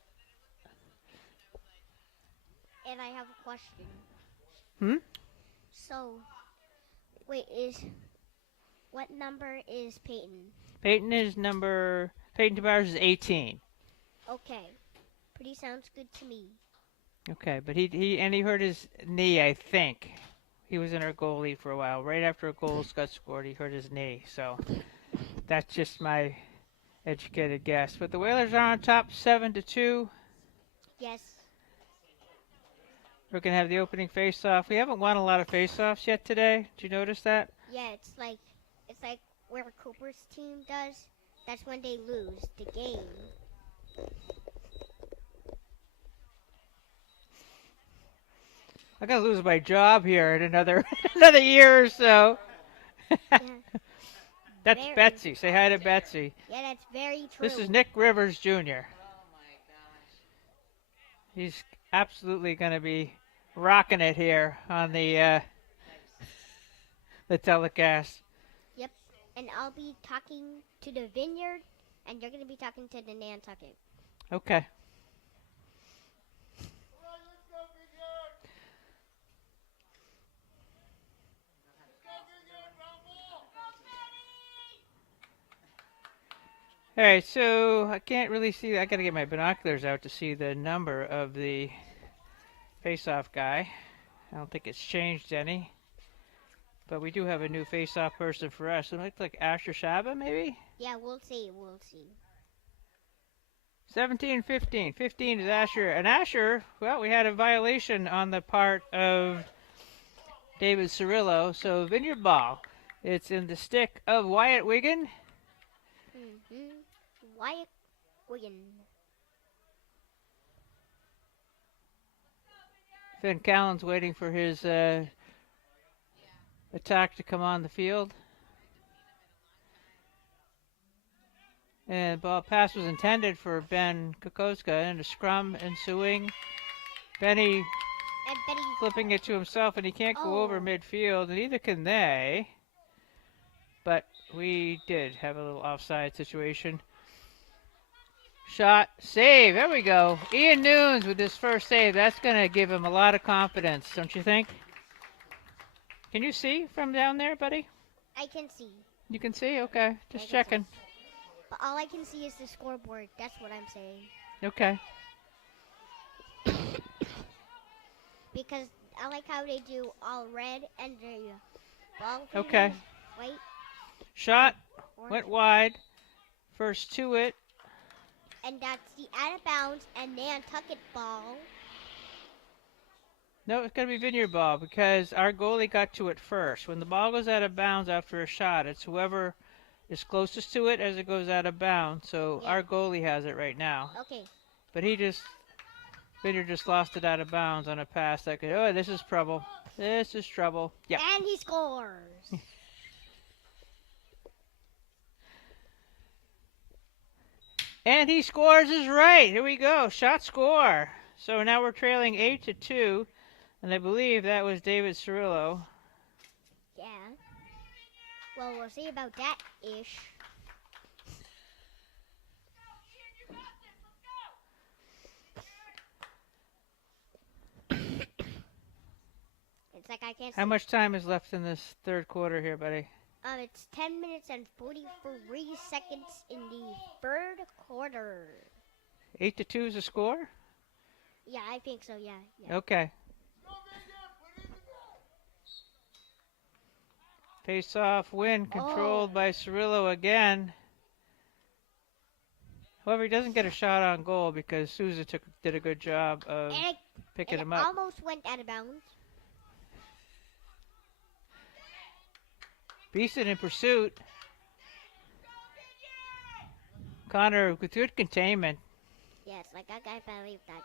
And I have a question. Hmm? So, wait, what number is Peyton? Peyton Tabares is 18. Okay. Pretty sounds good to me. Okay, but he hurt his knee, I think. He was in our goalie for a while. Right after a goal got scored, he hurt his knee. So that's just my educated guess. But the Whalers are on top 7-2. Yes. We're gonna have the opening face-off. We haven't won a lot of face-offs yet today. Did you notice that? Yeah, it's like where Cooper's team does. That's when they lose the game. I'm gonna lose my job here in another another year or so. Yeah. That's Very. Betsy. Say hi to Betsy. Yeah, that's very true. This is Nick Rivers Jr. He's absolutely going to be rocking it here on the telecast. Yep. And I'll be talking to the Vineyard, and you're going to be talking to the Nantucket. Okay. All right, so I can't really see. I got to get my binoculars out to see the number of the face-off guy. I don't think it's changed any. But we do have a new face-off person for us. It looks like Asher Shaba, maybe? Yeah, we'll see. We'll see. 17-15. 15 is Asher. And Asher, well, we had a violation on the part of David Cirillo. So Vineyard ball. It's in the stick of Wyatt Wiggin. Mm-hmm. Wyatt Wiggin. Finn Callan's waiting for his attack to come on the field. And ball pass was intended for Ben Kokoska, and a scrum ensuing. Benny And Betty. flipping it to himself, and he can't go over midfield, and neither can they. But we did have a little offside situation. Shot, save, there we go. Ian Nunes with his first save. That's going to give him a lot of confidence, don't you think? Can you see from down there, buddy? I can see. You can see? Okay, just I can checking. see. But all I can see is the scoreboard. That's what I'm saying. Okay. Because I like how they do all red and the ball. Okay. White. Shot, Orange. went wide. First to it. And that's the out of bounds and Nantucket ball. No, it's going to be Vineyard ball because our goalie got to it first. When the ball goes out of bounds after a shot, it's whoever is closest to it as it goes out of bounds. So Yeah. our goalie has it right now. Okay. But Vineyard just lost it out of bounds on a pass that could, oh, this is trouble. This is trouble. Yeah. And he scores. And he scores is right. Here we go. Shot score. So now we're trailing 8-2. And I believe that was David Cirillo. Yeah. Well, we'll see about that ish. It's like I can't see. How much time is left in this third quarter here, buddy? It's 10 minutes and 43 seconds in the third quarter. 8-2 is the score? Yeah, I think so, yeah. Okay. Face-off win controlled by Cirillo again. However, he doesn't get a shot on goal because Souza did a good job of picking him it up. almost went out of bounds. Beeson in pursuit. Connor with good containment. Yes, like I believe that.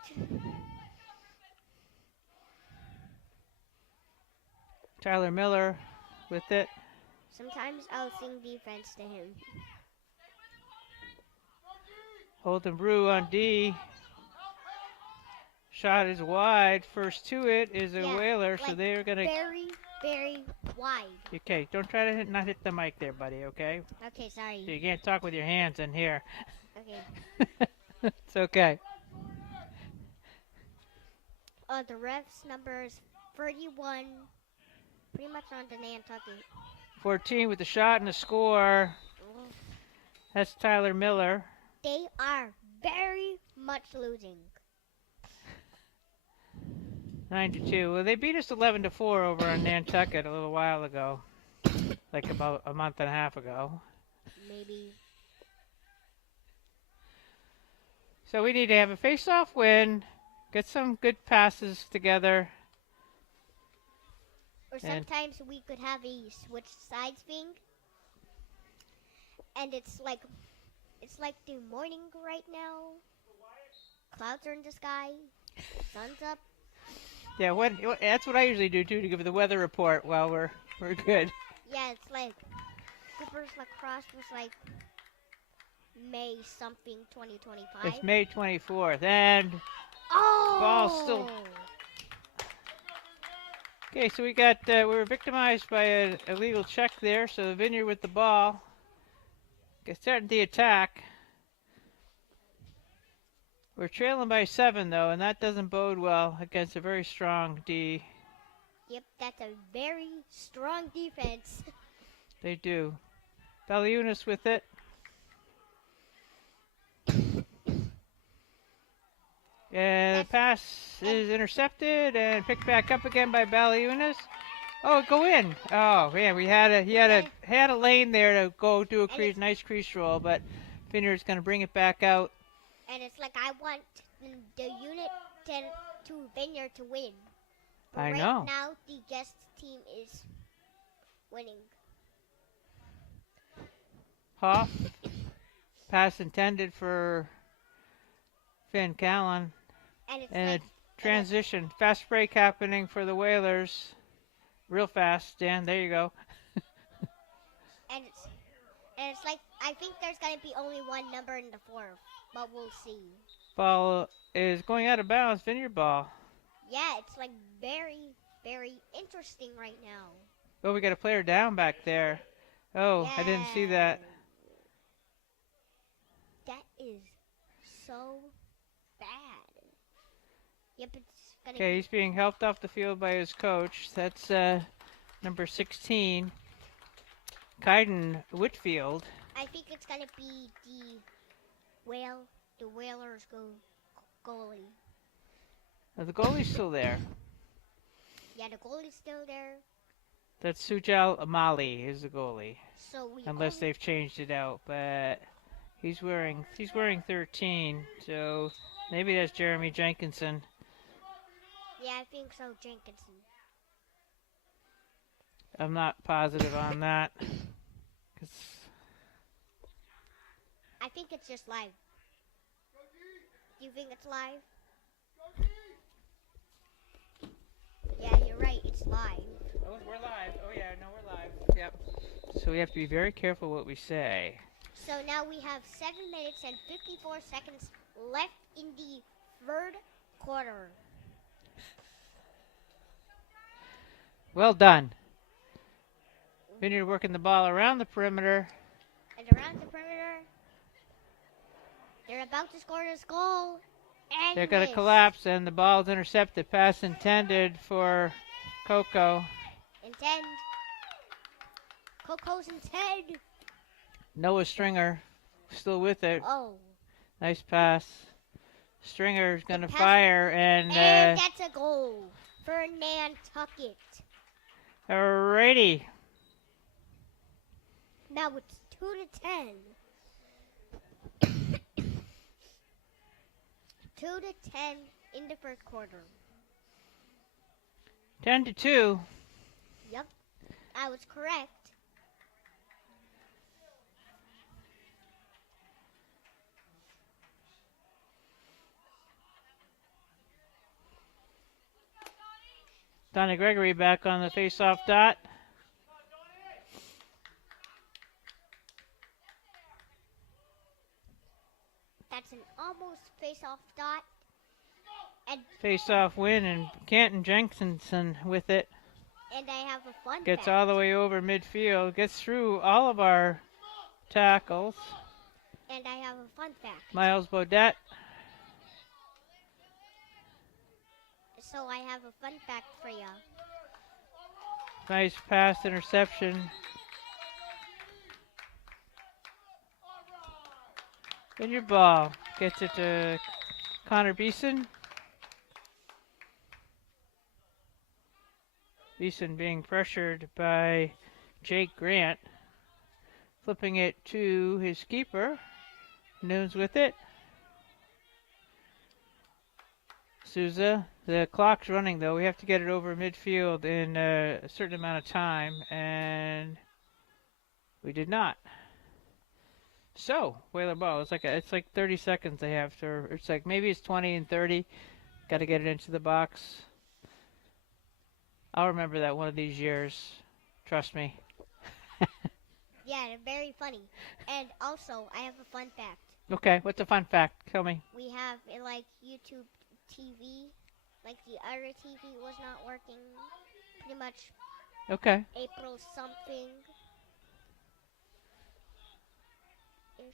Tyler Miller with it. Sometimes I'll sing defense to him. Holden Brew on D. Shot is wide. First to it is a Yeah, Whaler, so like they're going to... Very, very wide. Okay, don't try to not hit the mic there, buddy, okay? Okay, sorry. So you can't talk with your hands in here. Okay. It's okay. The ref's number is 31. Pretty much on to Nantucket. 14 with the shot and the score. That's Tyler Miller. They are very much losing. 9-2. Well, they beat us 11-4 over on Nantucket a little while ago, like about a month and a half ago. Maybe. So we need to have a face-off win, get some good passes together. Or sometimes we could have a switch sides thing. And it's like the morning right now. Clouds are in the sky. Sun's up. Yeah, that's what I usually do too, to give the weather report while we're good. Yeah, it's like Cooper's Lacrosse was like May something 2025. It's May 24th, and Oh! ball's still. Okay, so we were victimized by an illegal check there, so the Vineyard with the ball. Starting the attack. We're trailing by 7 though, and that doesn't bode well against a very strong D. Yep, that's a very strong defense. They do. Baliunas with it. And the pass is intercepted and picked back up again by Baliunas. Oh, go in! Oh man, he had a lane there to go do a nice crease roll, but Vineyard's going to bring it back out. And it's like I want the unit to Vineyard to win. But I right know. now the guest team is winning. Hoff. Pass intended for Finn Callan. And a transition. Fast break happening for the Whalers. Real fast, Dan. There you go. and it's like I think there's gonna be only one number in the fourth, but we'll see. Ball is going out of bounds. Vineyard ball. Yeah, it's like very, very interesting right now. Oh, we got a player down back there. Oh, I didn't see that. That is so bad. Yep, it's gonna Okay, he's being helped off the field by his coach. That's number 16, Kaiden Whitfield. I think it's gonna be the Whalers goalie. Oh, the goalie's still there. Yeah, the goalie's still there. That's Sujal Amali is the goalie. So unless they've changed it out, but he's wearing 13, so maybe that's Jeremy Jenkinson. Yeah, I think so, Jenkinson. I'm not positive on that. I think it's just live. Do you think it's live? Yeah, you're right. It's live. Oh, we're live. Oh, yeah, no, we're live. Yep. So we have to be very careful what we say. So now we have 7 minutes and 54 seconds left in the third quarter. Well done. Vineyard working the ball around the perimeter. And around the perimeter, they're about to score this goal. And They're going to collapse, and the ball's intercepted. Pass intended for Coco. Intend. Coco's intent. Noah Stringer still with it. Oh. Nice pass. Stringer's going to fire, and that's a goal for Nantucket. Alrighty. Now it's 2-10. 2-10 in the first quarter. 10-2. Yep, I was correct. Donnie Gregory back on the face-off dot. That's an almost face-off dot. And Face-off win, and Canton Jenkinson with it. And I have a fun Gets fact. all the way over midfield. Gets through all of our tackles. And I have a fun fact. Miles Bodette. So I have a fun fact for you. Nice pass interception. And your ball. Gets it to Connor Beeson. Beeson being pressured by Jake Grant. Flipping it to his keeper. Noons with it. Souza. The clock's running though. We have to get it over midfield in a certain amount of time, and we did not. So Whaler ball. It's like 30 seconds they have to. It's like maybe it's 20 and 30. Got to get it into the box. I'll remember that one of these years. Trust me. Yeah, they're very funny. And also, I have a fun fact. Okay, what's a fun fact? Tell me. We have like YouTube TV, like the other TV was not working. Pretty much Okay. April something ish.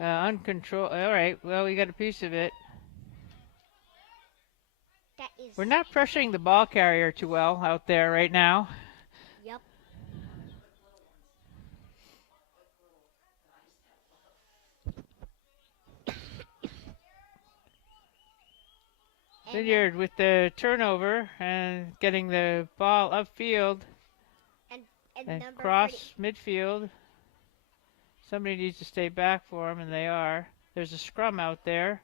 Uncontrolled. All right. Well, we got a piece of it. That is. We're not pressuring the ball carrier too well out there right now. Yep. Vineyard with the turnover and getting the ball upfield And and number cross midfield. Somebody needs to stay back for him, and they are. There's a scrum out there.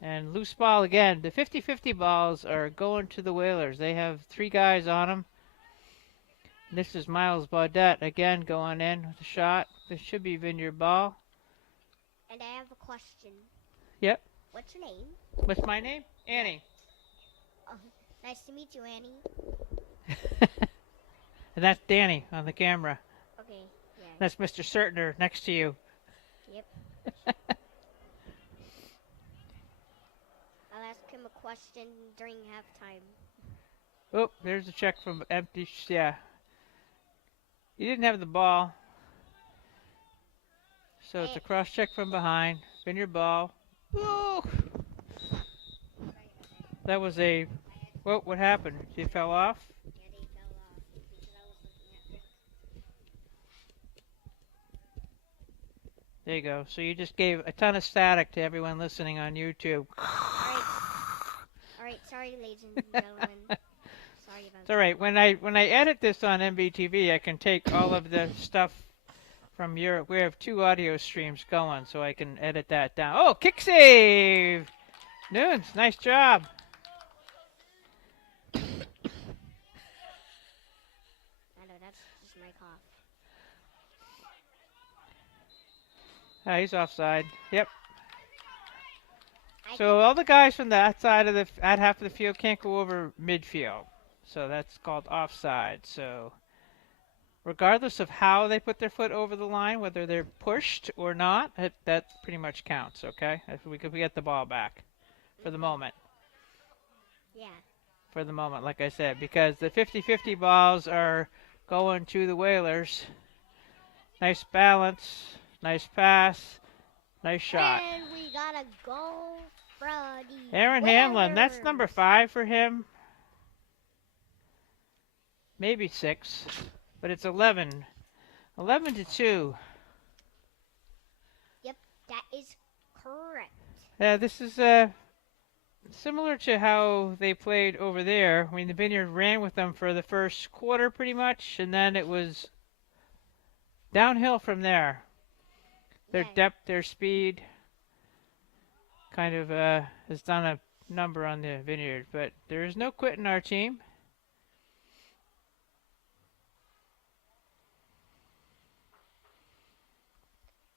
And loose ball again. The 50-50 balls are going to the Whalers. They have 3 guys on them. This is Miles Baudette again going in with a shot. This should be Vineyard ball. And I have a question. Yep. What's your name? What's my name? Annie. Oh, nice to meet you, Annie. And that's Danny on the camera. Okay. Yeah. That's Mr. Sertner next to you. Yep. I'll ask him a question during halftime. Oh, there's a check from empty. Yeah. You didn't have the ball. So it's a cross check from behind. Vineyard ball. Ooh. That was a. What happened? He fell off? Yeah, they fell off because I was looking at them. There you go. So you just gave a ton of static to everyone listening on YouTube. All right. Sorry, ladies and gentlemen. Sorry about It's all right. When I edit this on MVTV, I can take all of the stuff from Europe. We have 2 audio streams going, so I can edit that down. Oh, kick save! Noons, nice job. I know, that's just my cough. He's offside. Yep. I So all the guys from that side of that half of the field can't go over midfield. So that's called offside. So regardless of how they put their foot over the line, whether they're pushed or not, that pretty much counts, okay? If we get the ball back for the moment. Yeah. For the moment, like I said, because the 50-50 balls are going to the Whalers. Nice balance, nice pass, nice shot. And we got a goal from the Aaron Hamlin, that's Whalers. number 5 for him. Maybe 6, but it's 11. 11-2. Yep, that is correct. This is similar to how they played over there. I mean, the Vineyard ran with them for the first quarter pretty much, and then it was downhill from there. Their Yeah. depth, their speed kind of has done a number on the Vineyard, but there is no quit in our team.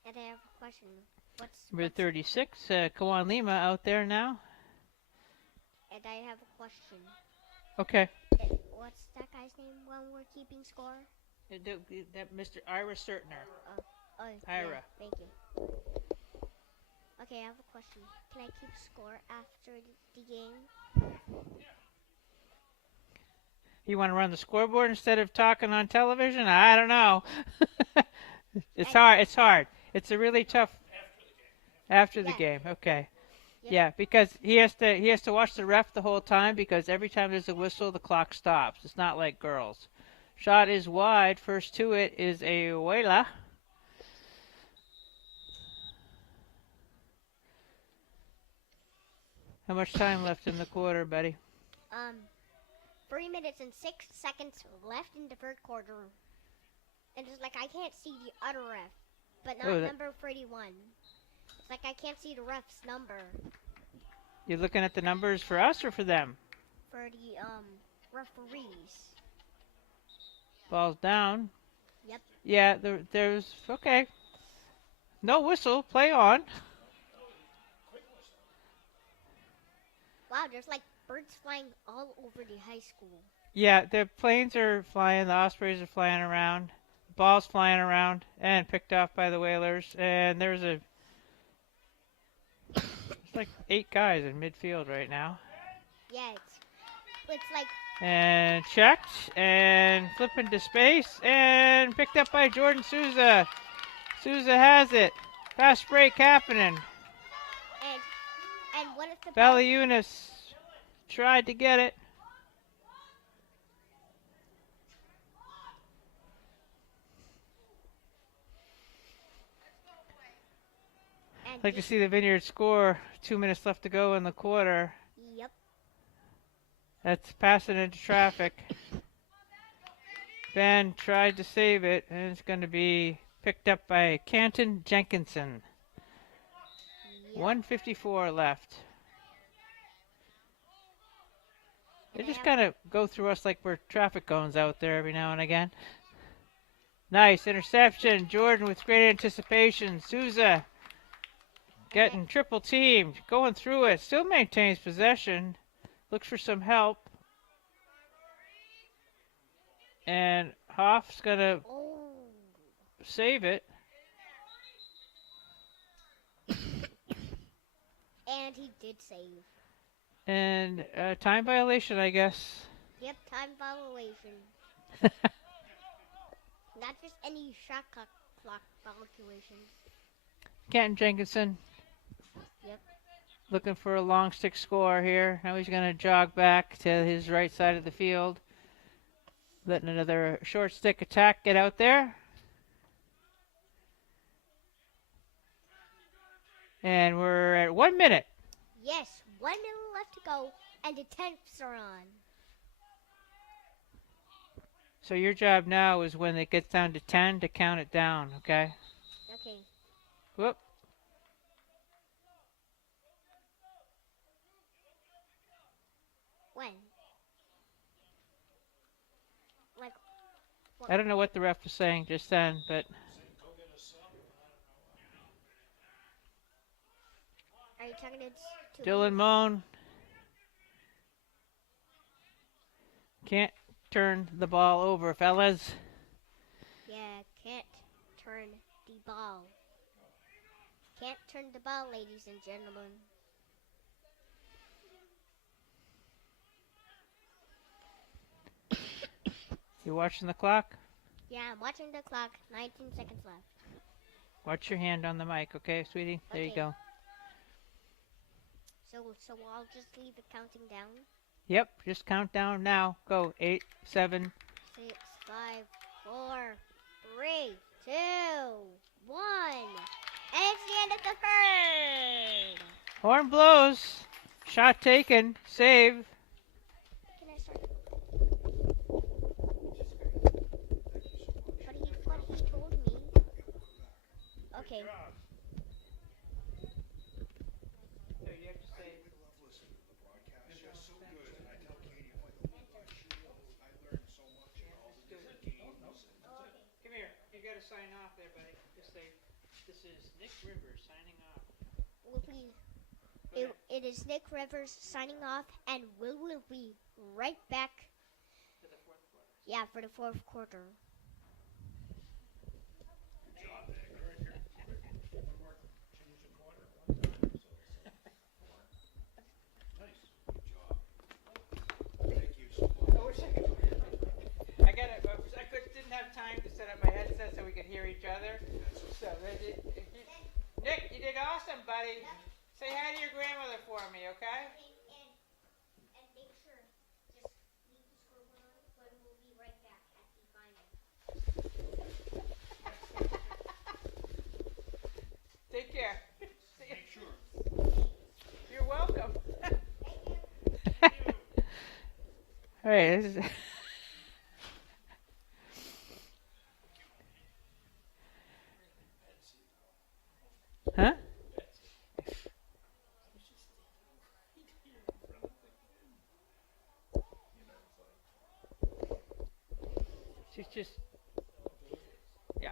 And I have a question. Number 36, Kawan Lima out there now. And I have a question. Okay. What's that guy's name when we're keeping score? That Mr. Ira Sertner. Oh, Ira. yeah, thank you. Okay, I have a question. Can I keep score after the game? You want to run the scoreboard instead of talking on television? I don't know. It's hard. It's a really tough. After the Yeah. game. Okay. Yep. Yeah, because he has to watch the ref the whole time because every time there's a whistle, the clock stops. It's not like girls. Shot is wide. First to it is a Whaler. How much time left in the quarter, Betty? 3 minutes and 6 seconds left in the third quarter. And it's like I can't see the other ref, but not number 31. It's like I can't see the ref's number. You're looking at the numbers for us or for them? For the referees. Ball's down. Yep. Yeah, there's okay. No whistle. Play on. Wow, there's like birds flying all over the high school. Yeah, the planes are flying. The ospreys are flying around. The ball's flying around and picked off by the Whalers. And there's like 8 guys in midfield right now. Yeah, it's like. And checked and flip into space and picked up by Jordan Souza. Souza has it. Fast break happening. And what is the Valiunas tried to get it. I'd like to see the Vineyard score. 2 minutes left to go in the quarter. Yep. That's passing into traffic. Ben tried to save it, and it's going to be picked up by Canton Jenkinson. Yep. 1:54 left. They just kind of go through us like we're traffic cones out there every now and again. Nice interception. Jordan with great anticipation. Souza getting triple teamed. Going through it. Still maintains possession. Looks for some help. And Hoff's going to save it. And he did save. And time violation, I guess. Yep, time violation. Not just any shot clock violation. Canton Jenkinson. Yep. Looking for a long stick score here. Now he's going to jog back to his right side of the field. Letting another short stick attack get out there. And we're at 1 minute. Yes, 1 minute left to go, and the 10ths are on. So your job now is when it gets down to 10 to count it down, okay? Okay. Whoop. When? Like, what? I don't know what the ref was saying just then, but... Are you talking to Dylan Moan can't turn the ball over, fellas. Yeah, can't turn the ball. Can't turn the ball, ladies and gentlemen. You watching the clock? Yeah, I'm watching the clock. 19 seconds left. Watch your hand on the mic, okay, sweetie? There you Okay. go. So I'll just leave it counting down. Yep, just count down now. Go. 8, 7. 6, 5, 4, 3, 2, 1. And it's the end of the third. Horn blows. Shot taken. Save. Can I start? What he told me. Okay. Sign off there, buddy. Just say, this is Nick Rivers signing off. It is Nick Rivers signing off, and we will be right back. To the fourth quarter. Yeah, for the fourth quarter. Didn't have time to set up my headset so we could hear each other. So, Nick, you did awesome, buddy. Say hi to your grandmother for me, okay? And make sure, just leave the scoreboard on, but we'll be right back at the final. Take care. Make sure. You're welcome. All right. This is huh? She's just yeah.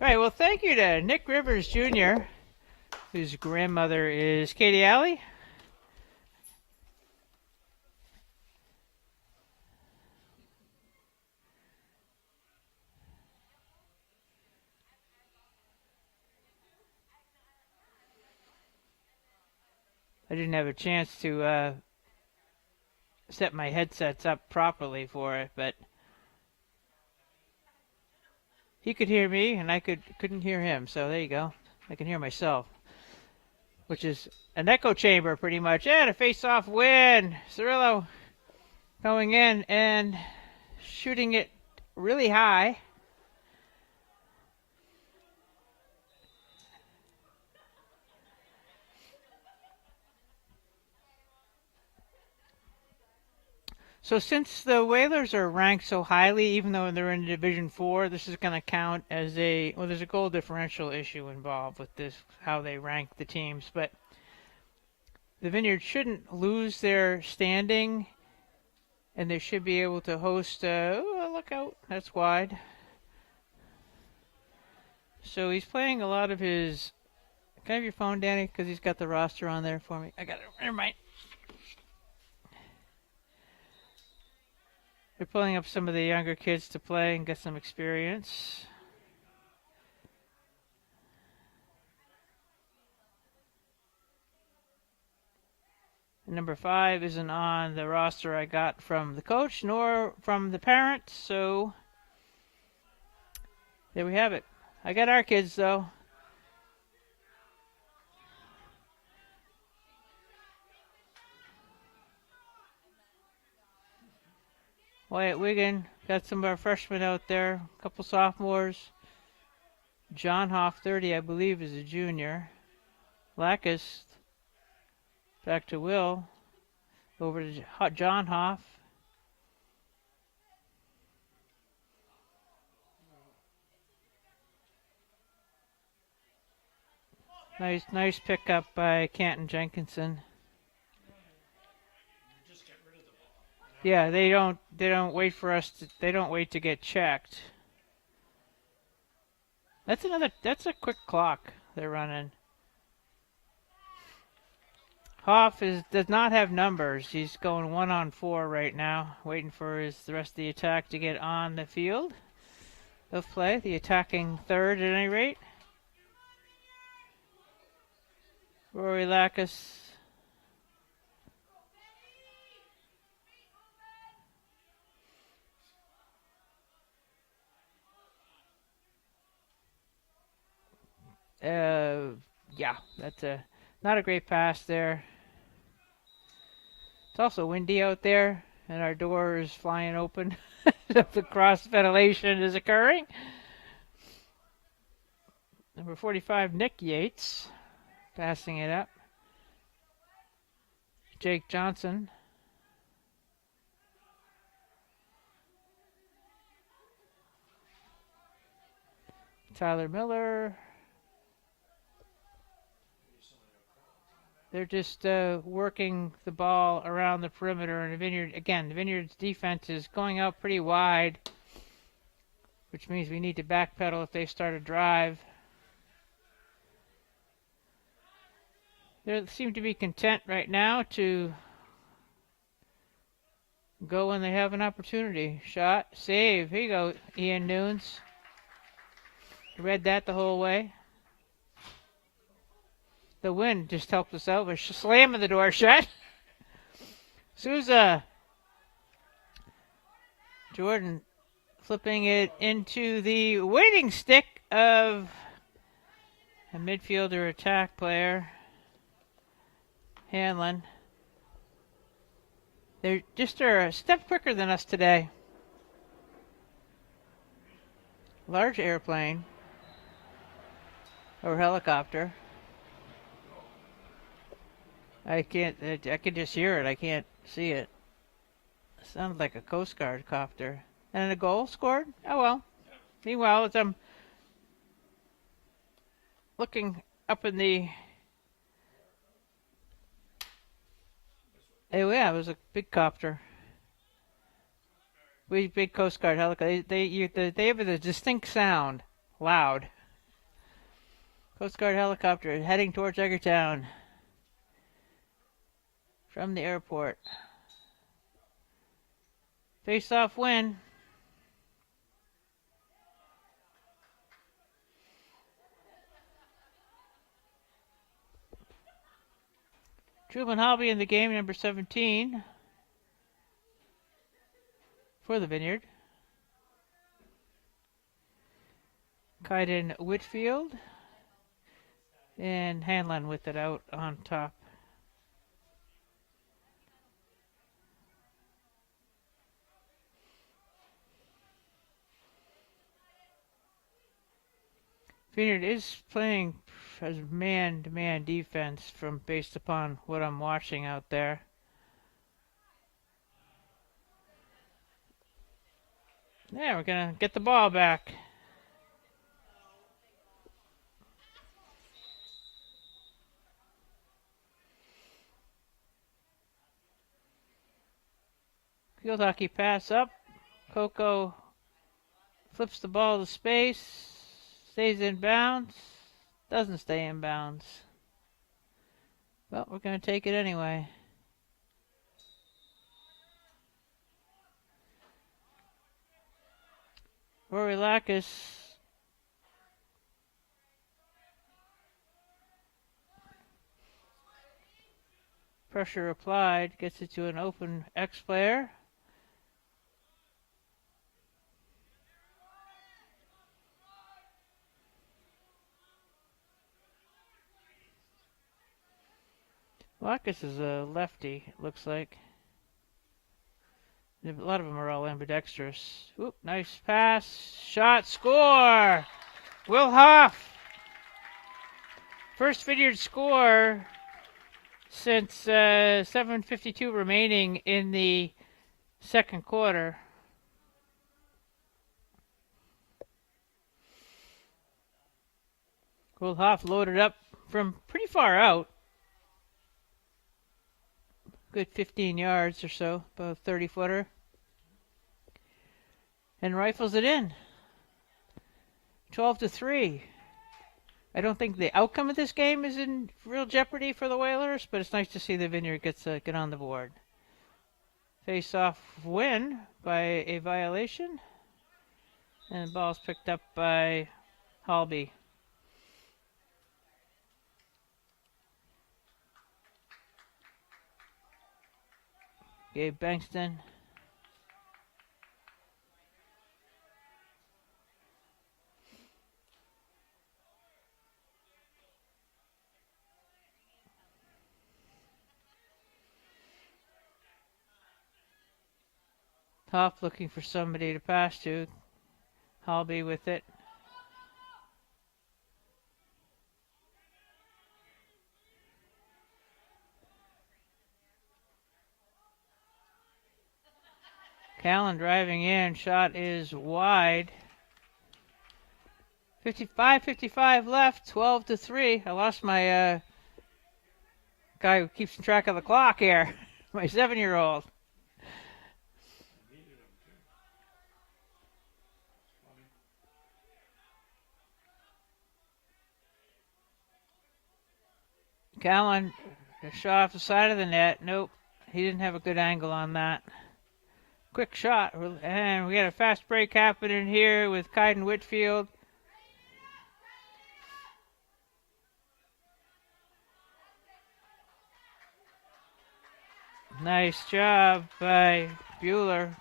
All right. Well, thank you to Nick Rivers Jr., whose grandmother is Katie Alley. I didn't have a chance to set my headsets up properly for it, but he could hear me and I couldn't hear him. So there you go. I can hear myself, which is an echo chamber pretty much. And a face-off win. Cirillo going in and shooting it really high. So since the Whalers are ranked so highly, even though they're in Division 4, this is going to count as there's a goal differential issue involved with this, how they rank the teams. But the Vineyard shouldn't lose their standing, and they should be able to host, look out, that's wide. So he's playing a lot of his, can I have your phone, Danny? Because he's got the roster on there for me. I got it, never mind. They're pulling up some of the younger kids to play and get some experience. Number 5 isn't on the roster I got from the coach nor from the parents, so there we have it. I got our kids though. Wyatt Wigan, got some of our freshmen out there, a couple sophomores. John Hoff, 30, I believe, is a junior. Lacrosse, back to Will, over to John Hoff. Nice pickup by Canton Jenkinson. Yeah, they don't wait for us to, they don't wait to get checked. That's a quick clock they're running. Hoff does not have numbers. He's going 1-on-4 right now, waiting for the rest of the attack to get on the field of play. The attacking third at any rate. Rory Lacus. Yeah, that's not a great pass there. It's also windy out there, and our door is flying open. The cross ventilation is occurring. Number 45, Nick Yates, passing it up. Jake Johnson. Tyler Miller. They're just working the ball around the perimeter, and the Vineyard's defense is going out pretty wide, which means we need to backpedal if they start a drive. They seem to be content right now to go when they have an opportunity. Shot, save. Here you go, Ian Nunes. Read that the whole way. the wind just helped us out by slamming the door shut. Souza. Jordan flipping it into the waiting stick of a midfielder attack player. Hanlon. They're just a step quicker than us today. Large airplane or helicopter. I can just hear it. I can't see it. Sounds like a Coast Guard copter. And a goal scored? Oh well. Meanwhile, as I'm looking up in the... Oh yeah, it was a big copter. Big Coast Guard helicopter. They have a distinct sound. Loud. Coast Guard helicopter heading towards Edgartown from the airport. Face-off win. Truman Hobby in the game, number 17 for the Vineyard. Kaiden Whitfield and Hanlon with it out on top. Vineyard is playing as man-to-man defense based upon what I'm watching out there. Yeah, we're gonna get the ball back. Field hockey pass up. Coco flips the ball to space. Stays in bounds. Doesn't stay in bounds. Well, we're going to take it anyway. Rory Lacrosse pressure applied, gets it to an open X player. Lacrosse is a lefty, it looks like. A lot of them are all ambidextrous. Oop, nice pass. Shot, score! Will Hoff. First Vineyard score since 7:52 remaining in the second quarter. Will Hoff loaded up from pretty far out. Good 15 yards or so, about a 30-footer. And rifles it in. 12-3. I don't think the outcome of this game is in real jeopardy for the Whalers, but it's nice to see the Vineyard get on the board. Face-off win by a violation. And the ball's picked up by Halby. Gabe Bankston. Hoff looking for somebody to pass to. Halby with it. Callan driving in. Shot is wide. 55 left. 12-3. I lost my guy who keeps track of the clock here. My 7-year-old. Callan, a shot off the side of the net. Nope. He didn't have a good angle on that. Quick shot, and we got a fast break happening here with Kaiden Whitfield. Nice job by Bueller.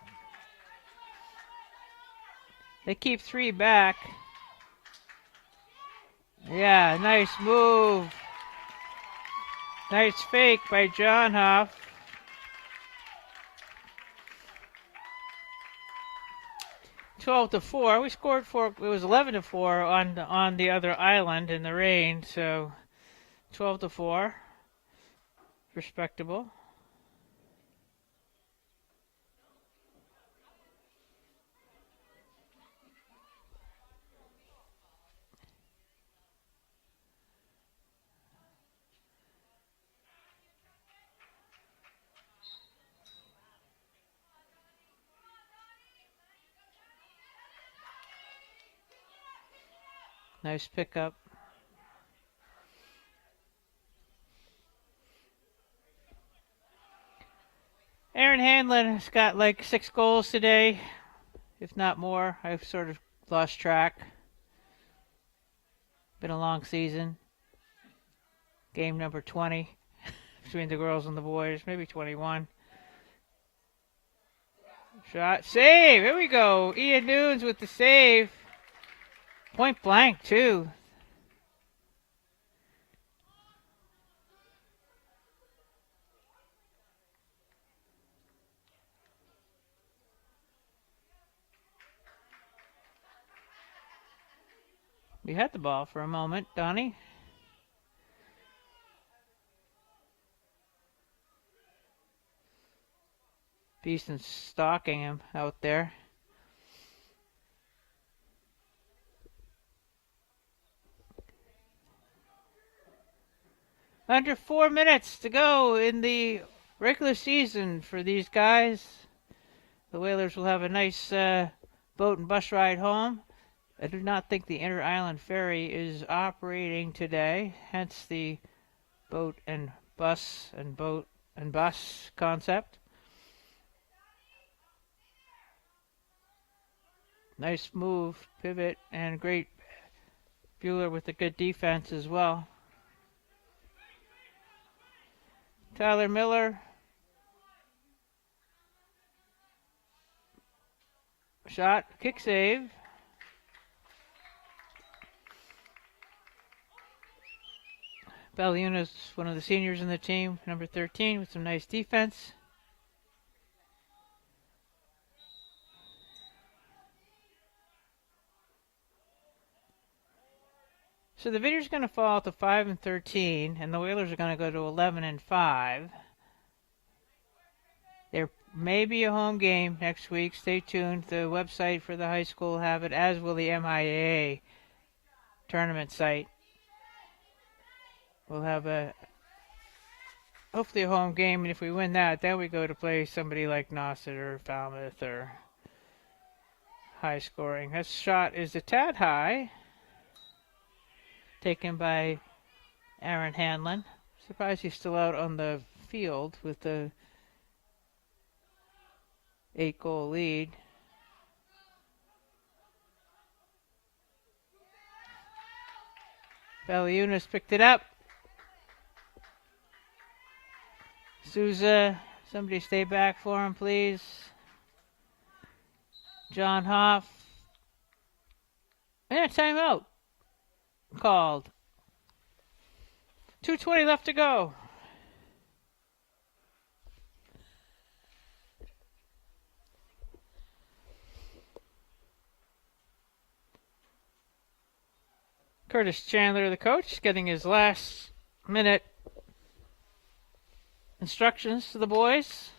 They keep 3 back. Yeah, nice move. Nice fake by John Hoff. 12-4. We scored 4. It was 11-4 on the other island in the rain. So 12-4. Respectable. Nice pickup. Aaron Hanlon has got like 6 goals today, if not more. I've sort of lost track. Been a long season. Game number 20 between the girls and the boys, maybe 21. Shot, save, here we go. Ian Nunes with the save. Point blank, too. We had the ball for a moment, Donnie. Beeston's stalking him out there. Under 4 minutes to go in the regular season for these guys. The Whalers will have a nice boat and bus ride home. I do not think the inter-island ferry is operating today, hence the boat and bus concept. Nice move, pivot, and great Bueller with a good defense as well. Tyler Miller. Shot, kick save. Baliuna's one of the seniors in the team, number 13, with some nice defense. So the Vineyard's going to fall to 5-13, and the Whalers are going to go to 11-5. There may be a home game next week. Stay tuned. The website for the high school will have it, as will the MIAA tournament site. We'll have hopefully a home game, and if we win that, then we go to play somebody like Nauset or Falmouth or high scoring. That shot is a tad high. Taken by Aaron Hanlon. Surprised he's still out on the field with the 8-goal lead. Baliunas picked it up. Souza, somebody stay back for him, please. John Hoff. And a timeout called. 2:20 left to go. Curtis Chandler, the coach, getting his last minute instructions to the boys.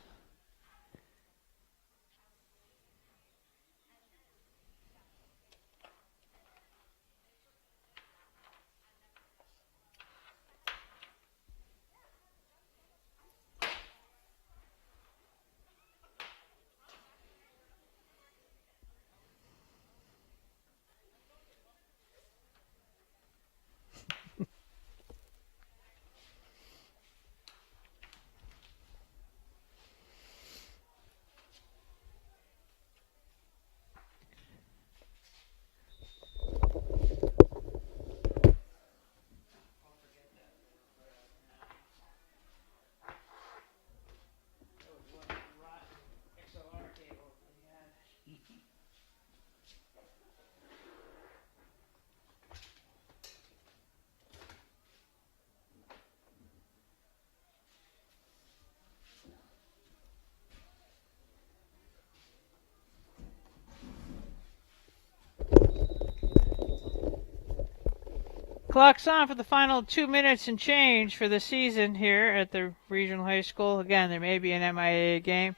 Clock's on for the final 2 minutes and change for the season here at the regional high school. Again, there may be an MIAA game.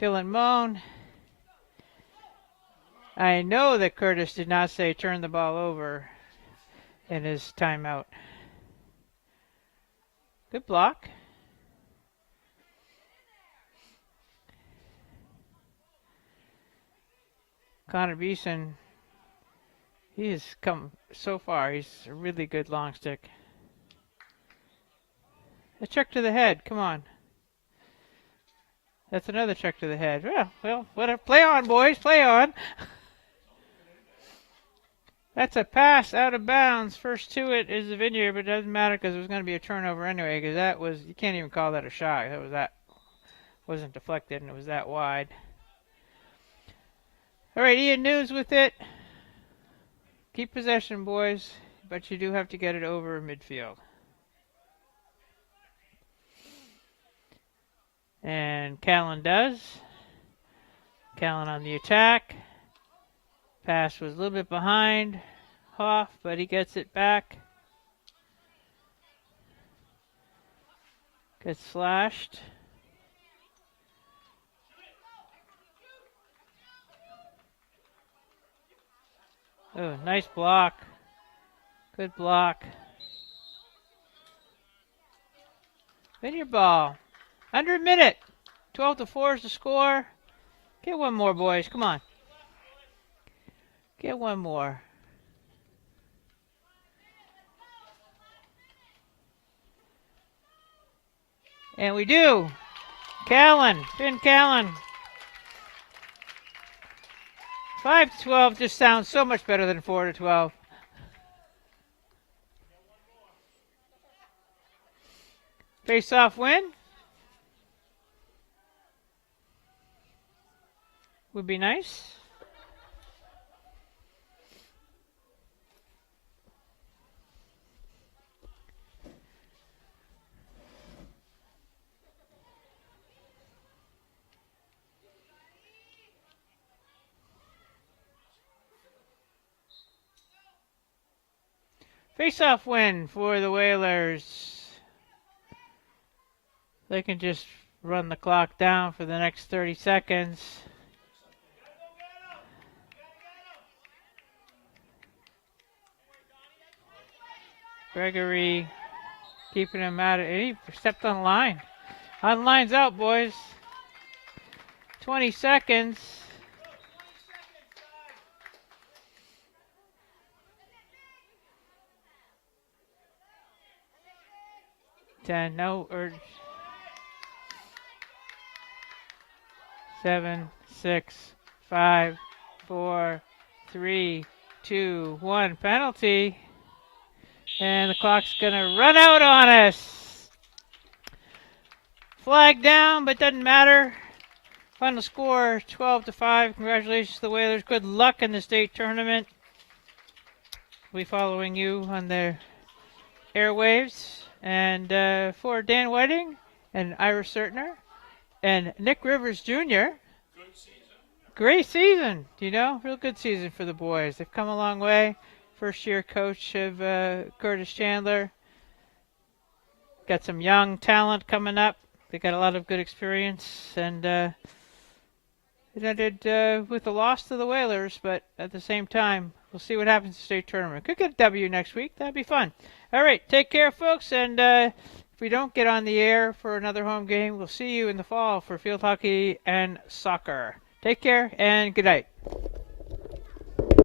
Bill and Moan. I know that Curtis did not say turn the ball over in his timeout. Good block. Connor Beeson, he has come so far. He's a really good long stick. A check to the head. Come on. That's another check to the head. Well, whatever. Play on, boys. Play on. That's a pass out of bounds. First to it is the Vineyard, but it doesn't matter because it was going to be a turnover anyway. Because that was, you can't even call that a shot. That wasn't deflected, and it was that wide. All right, Ian News with it. Keep possession, boys, but you do have to get it over midfield. And Callan does. Callan on the attack. Pass was a little bit behind Hoff, but he gets it back. Gets slashed. Oh, nice block. Good block. Vineyard ball. Under a minute. 12-4 is the score. Get one more, boys. Come on. Get one more. And we do. Callan. Finn Callan. 5-12 just sounds so much better than 4-12. Face-off win. Would be nice. Face-off win for the Whalers. They can just run the clock down for the next 30 seconds. Gregory keeping him out of it. He stepped on the line. On line's out, boys. 20 seconds. No, or 7, 6, 5, 4, 3, 2, 1. Penalty. And the clock's going to run out on us. Flag down, but doesn't matter. Final score, 12-5. Congratulations to the Whalers. Good luck in the state tournament. We'll be following you on the airwaves. And for Dan Whiting and Ira Sertner and Nick Rivers Jr., Good season. great season, you know, real good season for the boys. They've come a long way. First year coach of Curtis Chandler. Got some young talent coming up. They got a lot of good experience, and it ended with a loss to the Whalers, but at the same time, we'll see what happens in the state tournament. Could get a W next week. That'd be fun. All right, take care, folks, and if we don't get on the air for another home game, we'll see you in the fall for field hockey and soccer. Take care, and good night.